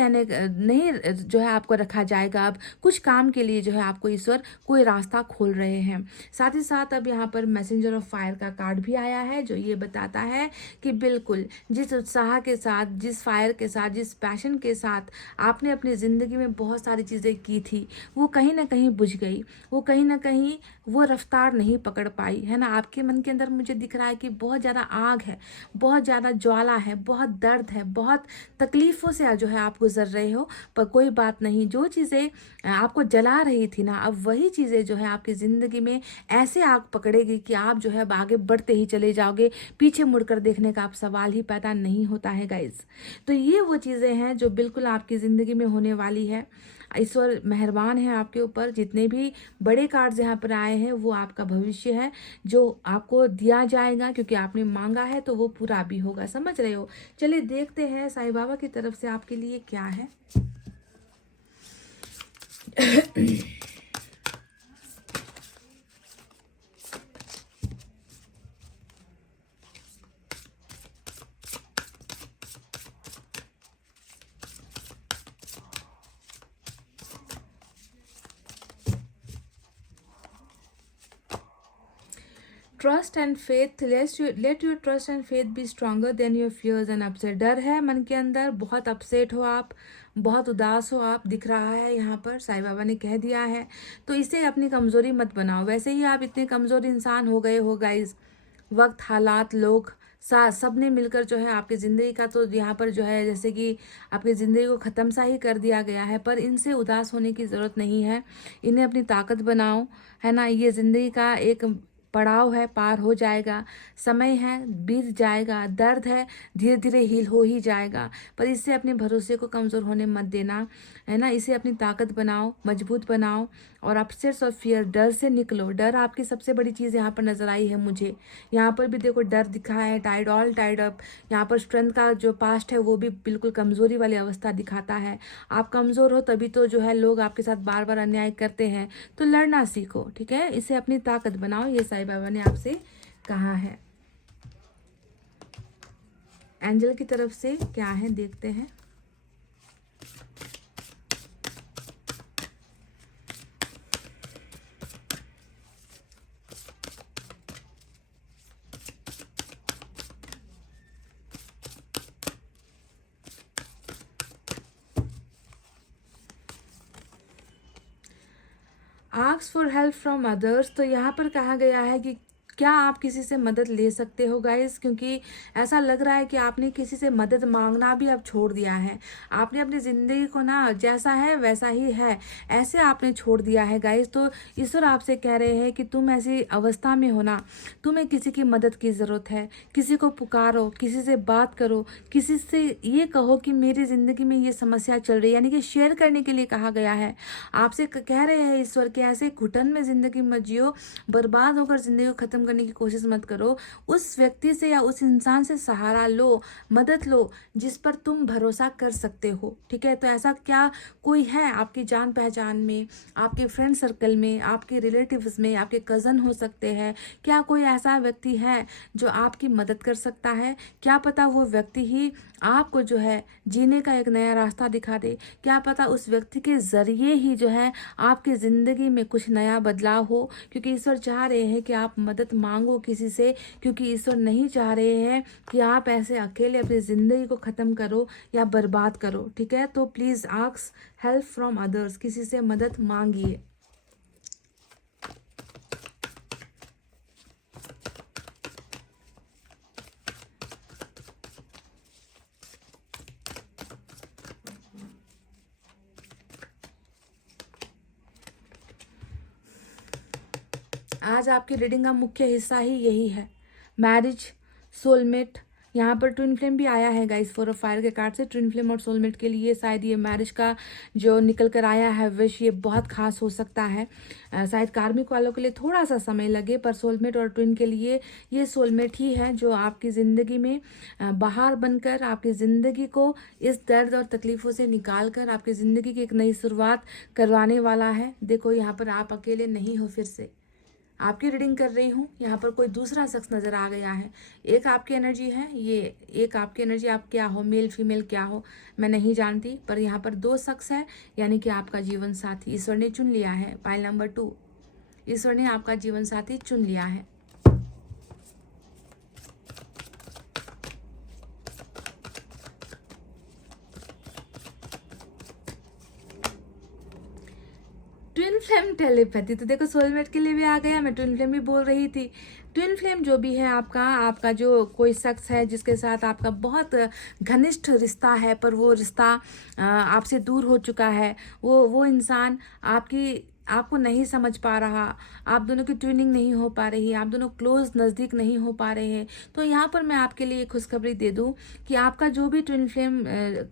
जो है आपको रखा जाएगा, अब कुछ काम के लिए जो है आपको ईश्वर कोई रास्ता खोल रहे हैं। साथ ही साथ अब यहाँ पर मैसेंजर ऑफ फायर का कार्ड भी आया है, जो ये बताता है कि बिल्कुल जिस उत्साह के साथ, जिस फायर के साथ, जिस पैशन के साथ आपने अपनी ज़िंदगी में बहुत सारी चीज़ें की थी, वो कहीं ना कहीं बुझ गई, वो कहीं ना कहीं वो रफ्तार नहीं पकड़ पाई, है ना। आपके मन के अंदर मुझे दिख रहा है कि बहुत ज़्यादा आग है, बहुत ज़्यादा ज्वाला है, बहुत दर्द है, बहुत तकलीफ़ों से जो है आप गुजर रहे हो। पर कोई बात नहीं, जो चीज़ें आपको जला रही थी ना, अब वही चीज़ें जो है आपकी ज़िंदगी में ऐसे आग पकड़ेगी कि आप जो है अब आगे बढ़ते ही चले जाओगे, पीछे मुड़कर देखने का आप सवाल ही पैदा नहीं होता है गाइज। तो ये वो चीज़ें हैं जो बिल्कुल आपकी ज़िंदगी में होने वाली है। ईश्वर मेहरबान है आपके ऊपर। जितने भी बड़े कार्ड्स यहाँ पर आए हैं वो आपका भविष्य है जो आपको दिया जाएगा, क्योंकि आपने मांगा है तो वो पूरा भी होगा, समझ रहे हो। चलिए देखते हैं साईं बाबा की तरफ से आपके लिए क्या है। Trust and faith, let your trust and faith be stronger than your fears and upset. डर है मन के अंदर, बहुत अपसेट हो आप, बहुत उदास हो आप, दिख रहा है यहाँ पर, साईं बाबा ने कह दिया है। तो इसे अपनी कमज़ोरी मत बनाओ। वैसे ही आप इतने कमज़ोर इंसान हो गए हो गाइज। वक्त, हालात, लोग सब ने मिलकर जो है आपकी ज़िंदगी का तो यहाँ पर जो है जैसे कि आपकी ज़िंदगी को ख़त्म सा ही कर दिया गया है। पर इनसे उदास होने की ज़रूरत नहीं है, इन्हें अपनी ताकत बनाओ, है ना। ये ज़िंदगी का एक पड़ाव है, पार हो जाएगा, समय है, बीत जाएगा, दर्द है, धीरे धीरे हील हो ही जाएगा। पर इससे अपने भरोसे को कमज़ोर होने मत देना, है ना। इसे अपनी ताकत बनाओ, मजबूत बनाओ, और अपसेट्स और फियर, डर से निकलो। डर आपकी सबसे बड़ी चीज़ यहाँ पर नज़र आई है मुझे। यहाँ पर भी देखो डर दिखा है, टाइड ऑल टाइड अप। यहाँ पर स्ट्रेंथ का जो पास्ट है वो भी बिल्कुल कमज़ोरी वाली अवस्था दिखाता है। आप कमज़ोर हो तभी तो जो है लोग आपके साथ बार बार अन्याय करते हैं। तो लड़ना सीखो, ठीक है, इसे अपनी ताकत बनाओ, ये साईं बाबा ने आपसे कहा है। एंजल की तरफ से क्या है देखते हैं। Ask for help from others. तो यहाँ पर कहा गया है कि क्या आप किसी से मदद ले सकते हो गाइस, क्योंकि ऐसा लग रहा है कि आपने किसी से मदद मांगना भी अब छोड़ दिया है। आपने अपनी ज़िंदगी को ना जैसा है वैसा ही है ऐसे आपने छोड़ दिया है गाइस। तो ईश्वर आपसे कह रहे हैं कि तुम ऐसी अवस्था में हो ना, तुम्हें किसी की मदद की ज़रूरत है। किसी को पुकारो, किसी से बात करो, किसी से ये कहो कि मेरी ज़िंदगी में ये समस्या चल रही है, यानी कि शेयर करने के लिए कहा गया है। आपसे कह रहे हैं ईश्वर के ऐसे घुटन में ज़िंदगी मत जियो, बर्बाद होकर ज़िंदगी को ख़त्म करने की कोशिश मत करो। उस व्यक्ति से या उस इंसान से सहारा लो, मदद लो जिस पर तुम भरोसा कर सकते हो, ठीक है। तो ऐसा क्या कोई है आपकी जान पहचान में, आपके फ्रेंड सर्कल में, आपके रिलेटिव्स में, आपके कज़न हो सकते हैं, क्या कोई ऐसा व्यक्ति है जो आपकी मदद कर सकता है? क्या पता वो व्यक्ति ही आपको जो है जीने का एक नया रास्ता दिखा दे। क्या पता उस व्यक्ति के ज़रिए ही जो है आपकी ज़िंदगी में कुछ नया बदलाव हो, क्योंकि ईश्वर चाह रहे हैं कि आप मदद मांगो किसी से, क्योंकि ईश्वर नहीं चाह रहे हैं कि आप ऐसे अकेले अपनी ज़िंदगी को ख़त्म करो या बर्बाद करो, ठीक है। तो please ask help from others, किसी से मदद मांगिए। आज आपकी रीडिंग का मुख्य हिस्सा ही यही है, मैरिज, सोलमेट। यहाँ पर ट्विन फ्लेम भी आया है गाइस, 4 ऑफ फायर के कार्ड से। ट्विन फ्लेम और सोलमेट के लिए शायद ये मैरिज का जो निकल कर आया है विश, ये बहुत खास हो सकता है। शायद कार्मिक वालों के लिए थोड़ा सा समय लगे, पर सोलमेट और ट्विन के लिए ये सोलमेट ही है जो आपकी ज़िंदगी में बाहर बनकर आपकी ज़िंदगी को इस दर्द और तकलीफ़ों से निकाल कर आपकी ज़िंदगी की एक नई शुरुआत करवाने वाला है। देखो यहाँ पर आप अकेले नहीं हो, फिर से आपकी रीडिंग कर रही हूँ। यहाँ पर कोई दूसरा शख्स नज़र आ गया है। एक आपकी एनर्जी है, ये एक आपकी एनर्जी, आप क्या हो, मेल फीमेल क्या हो मैं नहीं जानती, पर यहाँ पर 2 शख्स है, यानी कि आपका जीवन साथी ईश्वर ने चुन लिया है। पाइल नंबर 2, ईश्वर ने आपका जीवन साथी चुन लिया है। ट्विन फ्लेम टेलीपैथी, तो देखो सोलमेट के लिए भी आ गया, मैं ट्विन फ्लेम भी बोल रही थी। ट्विन फ्लेम जो भी है आपका जो कोई शख्स है जिसके साथ आपका बहुत घनिष्ठ रिश्ता है, पर वो रिश्ता आपसे दूर हो चुका है, वो इंसान आपको नहीं समझ पा रहा, आप दोनों की ट्यूनिंग नहीं हो पा रही, आप दोनों क्लोज नज़दीक नहीं हो पा रहे हैं। तो यहाँ पर मैं आपके लिए खुशखबरी दे दूँ कि आपका जो भी ट्विन फ्लेम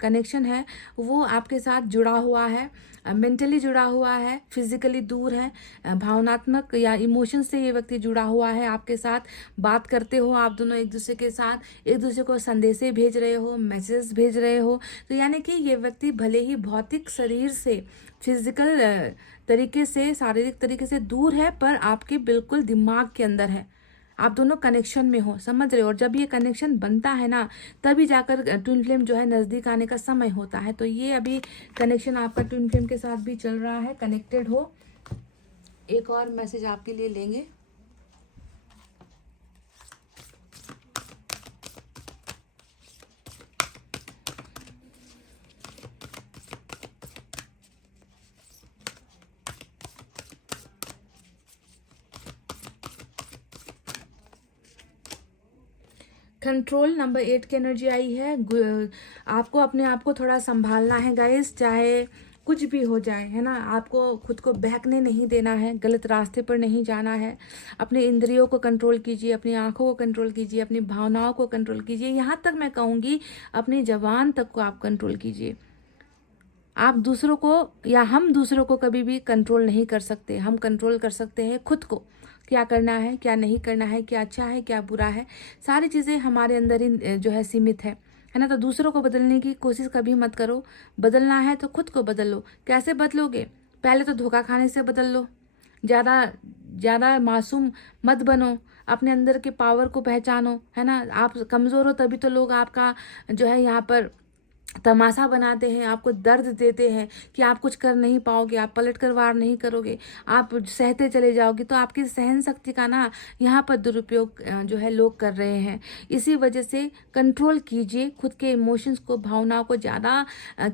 कनेक्शन है वो आपके साथ जुड़ा हुआ है, मेंटली जुड़ा हुआ है, फिजिकली दूर है, भावनात्मक या इमोशन से ये व्यक्ति जुड़ा हुआ है आपके साथ। बात करते हो आप दोनों एक दूसरे के साथ, एक दूसरे को संदेशे भेज रहे हो, मैसेज भेज रहे हो। तो यानी कि ये व्यक्ति भले ही भौतिक शरीर से, फिजिकल तरीके से, शारीरिक तरीके से दूर है, पर आपके बिल्कुल दिमाग के अंदर है। आप दोनों कनेक्शन में हो, समझ रहे हो। और जब ये कनेक्शन बनता है ना, तभी जाकर ट्विन फ्लेम जो है नज़दीक आने का समय होता है। तो ये अभी कनेक्शन आपका ट्विन फ्लेम के साथ भी चल रहा है, कनेक्टेड हो। एक और मैसेज आपके लिए लेंगे। कंट्रोल नंबर 8 की एनर्जी आई है। आपको अपने आप को थोड़ा संभालना है गाइस, चाहे कुछ भी हो जाए, है ना। आपको खुद को बहकने नहीं देना है, गलत रास्ते पर नहीं जाना है। अपने इंद्रियों को कंट्रोल कीजिए, अपनी आंखों को कंट्रोल कीजिए, अपनी भावनाओं को कंट्रोल कीजिए, यहाँ तक मैं कहूँगी अपनी जबान तक को आप कंट्रोल कीजिए। आप दूसरों को या हम दूसरों को कभी भी कंट्रोल नहीं कर सकते, हम कंट्रोल कर सकते हैं खुद को। क्या करना है, क्या नहीं करना है, क्या अच्छा है, क्या बुरा है, सारी चीज़ें हमारे अंदर ही जो है सीमित है ना। तो दूसरों को बदलने की कोशिश कभी मत करो। बदलना है तो खुद को बदल लो। कैसे बदलोगे? पहले तो धोखा खाने से बदल लो। ज़्यादा मासूम मत बनो, अपने अंदर के पावर को पहचानो, है ना। आप कमज़ोर हो तभी तो लोग आपका जो है यहाँ पर तमाशा बनाते हैं, आपको दर्द देते हैं कि आप कुछ कर नहीं पाओगे, आप पलट कर वार नहीं करोगे, आप सहते चले जाओगे। तो आपकी सहन शक्ति का ना यहाँ पर दुरुपयोग जो है लोग कर रहे हैं। इसी वजह से कंट्रोल कीजिए खुद के इमोशंस को, भावनाओं को। ज़्यादा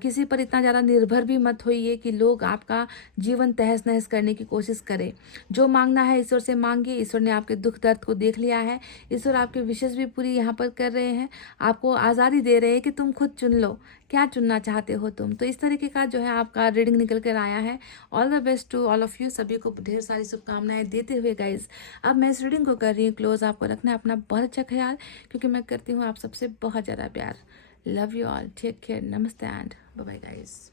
किसी पर इतना ज़्यादा निर्भर भी मत होइए कि लोग आपका जीवन तहस नहस करने की कोशिश करें। जो मांगना है ईश्वर से मांगिए। ईश्वर ने आपके दुख दर्द को देख लिया है। ईश्वर आपके विशेष भी पूरी यहाँ पर कर रहे हैं, आपको आज़ादी दे रहे हैं कि तुम खुद चुन लो क्या चुनना चाहते हो तुम। तो इस तरीके का जो है आपका रीडिंग निकल कर आया है। All the best to all of you, सभी को ढेर सारी शुभकामनाएं देते हुए गाइज अब मैं इस रीडिंग को कर रही हूँ क्लोज। आपको रखना है अपना बहुत अच्छा ख्याल, क्योंकि मैं करती हूँ आप सबसे बहुत ज़्यादा प्यार। Love you all, take care, नमस्ते एंड बाय बाय गाइज।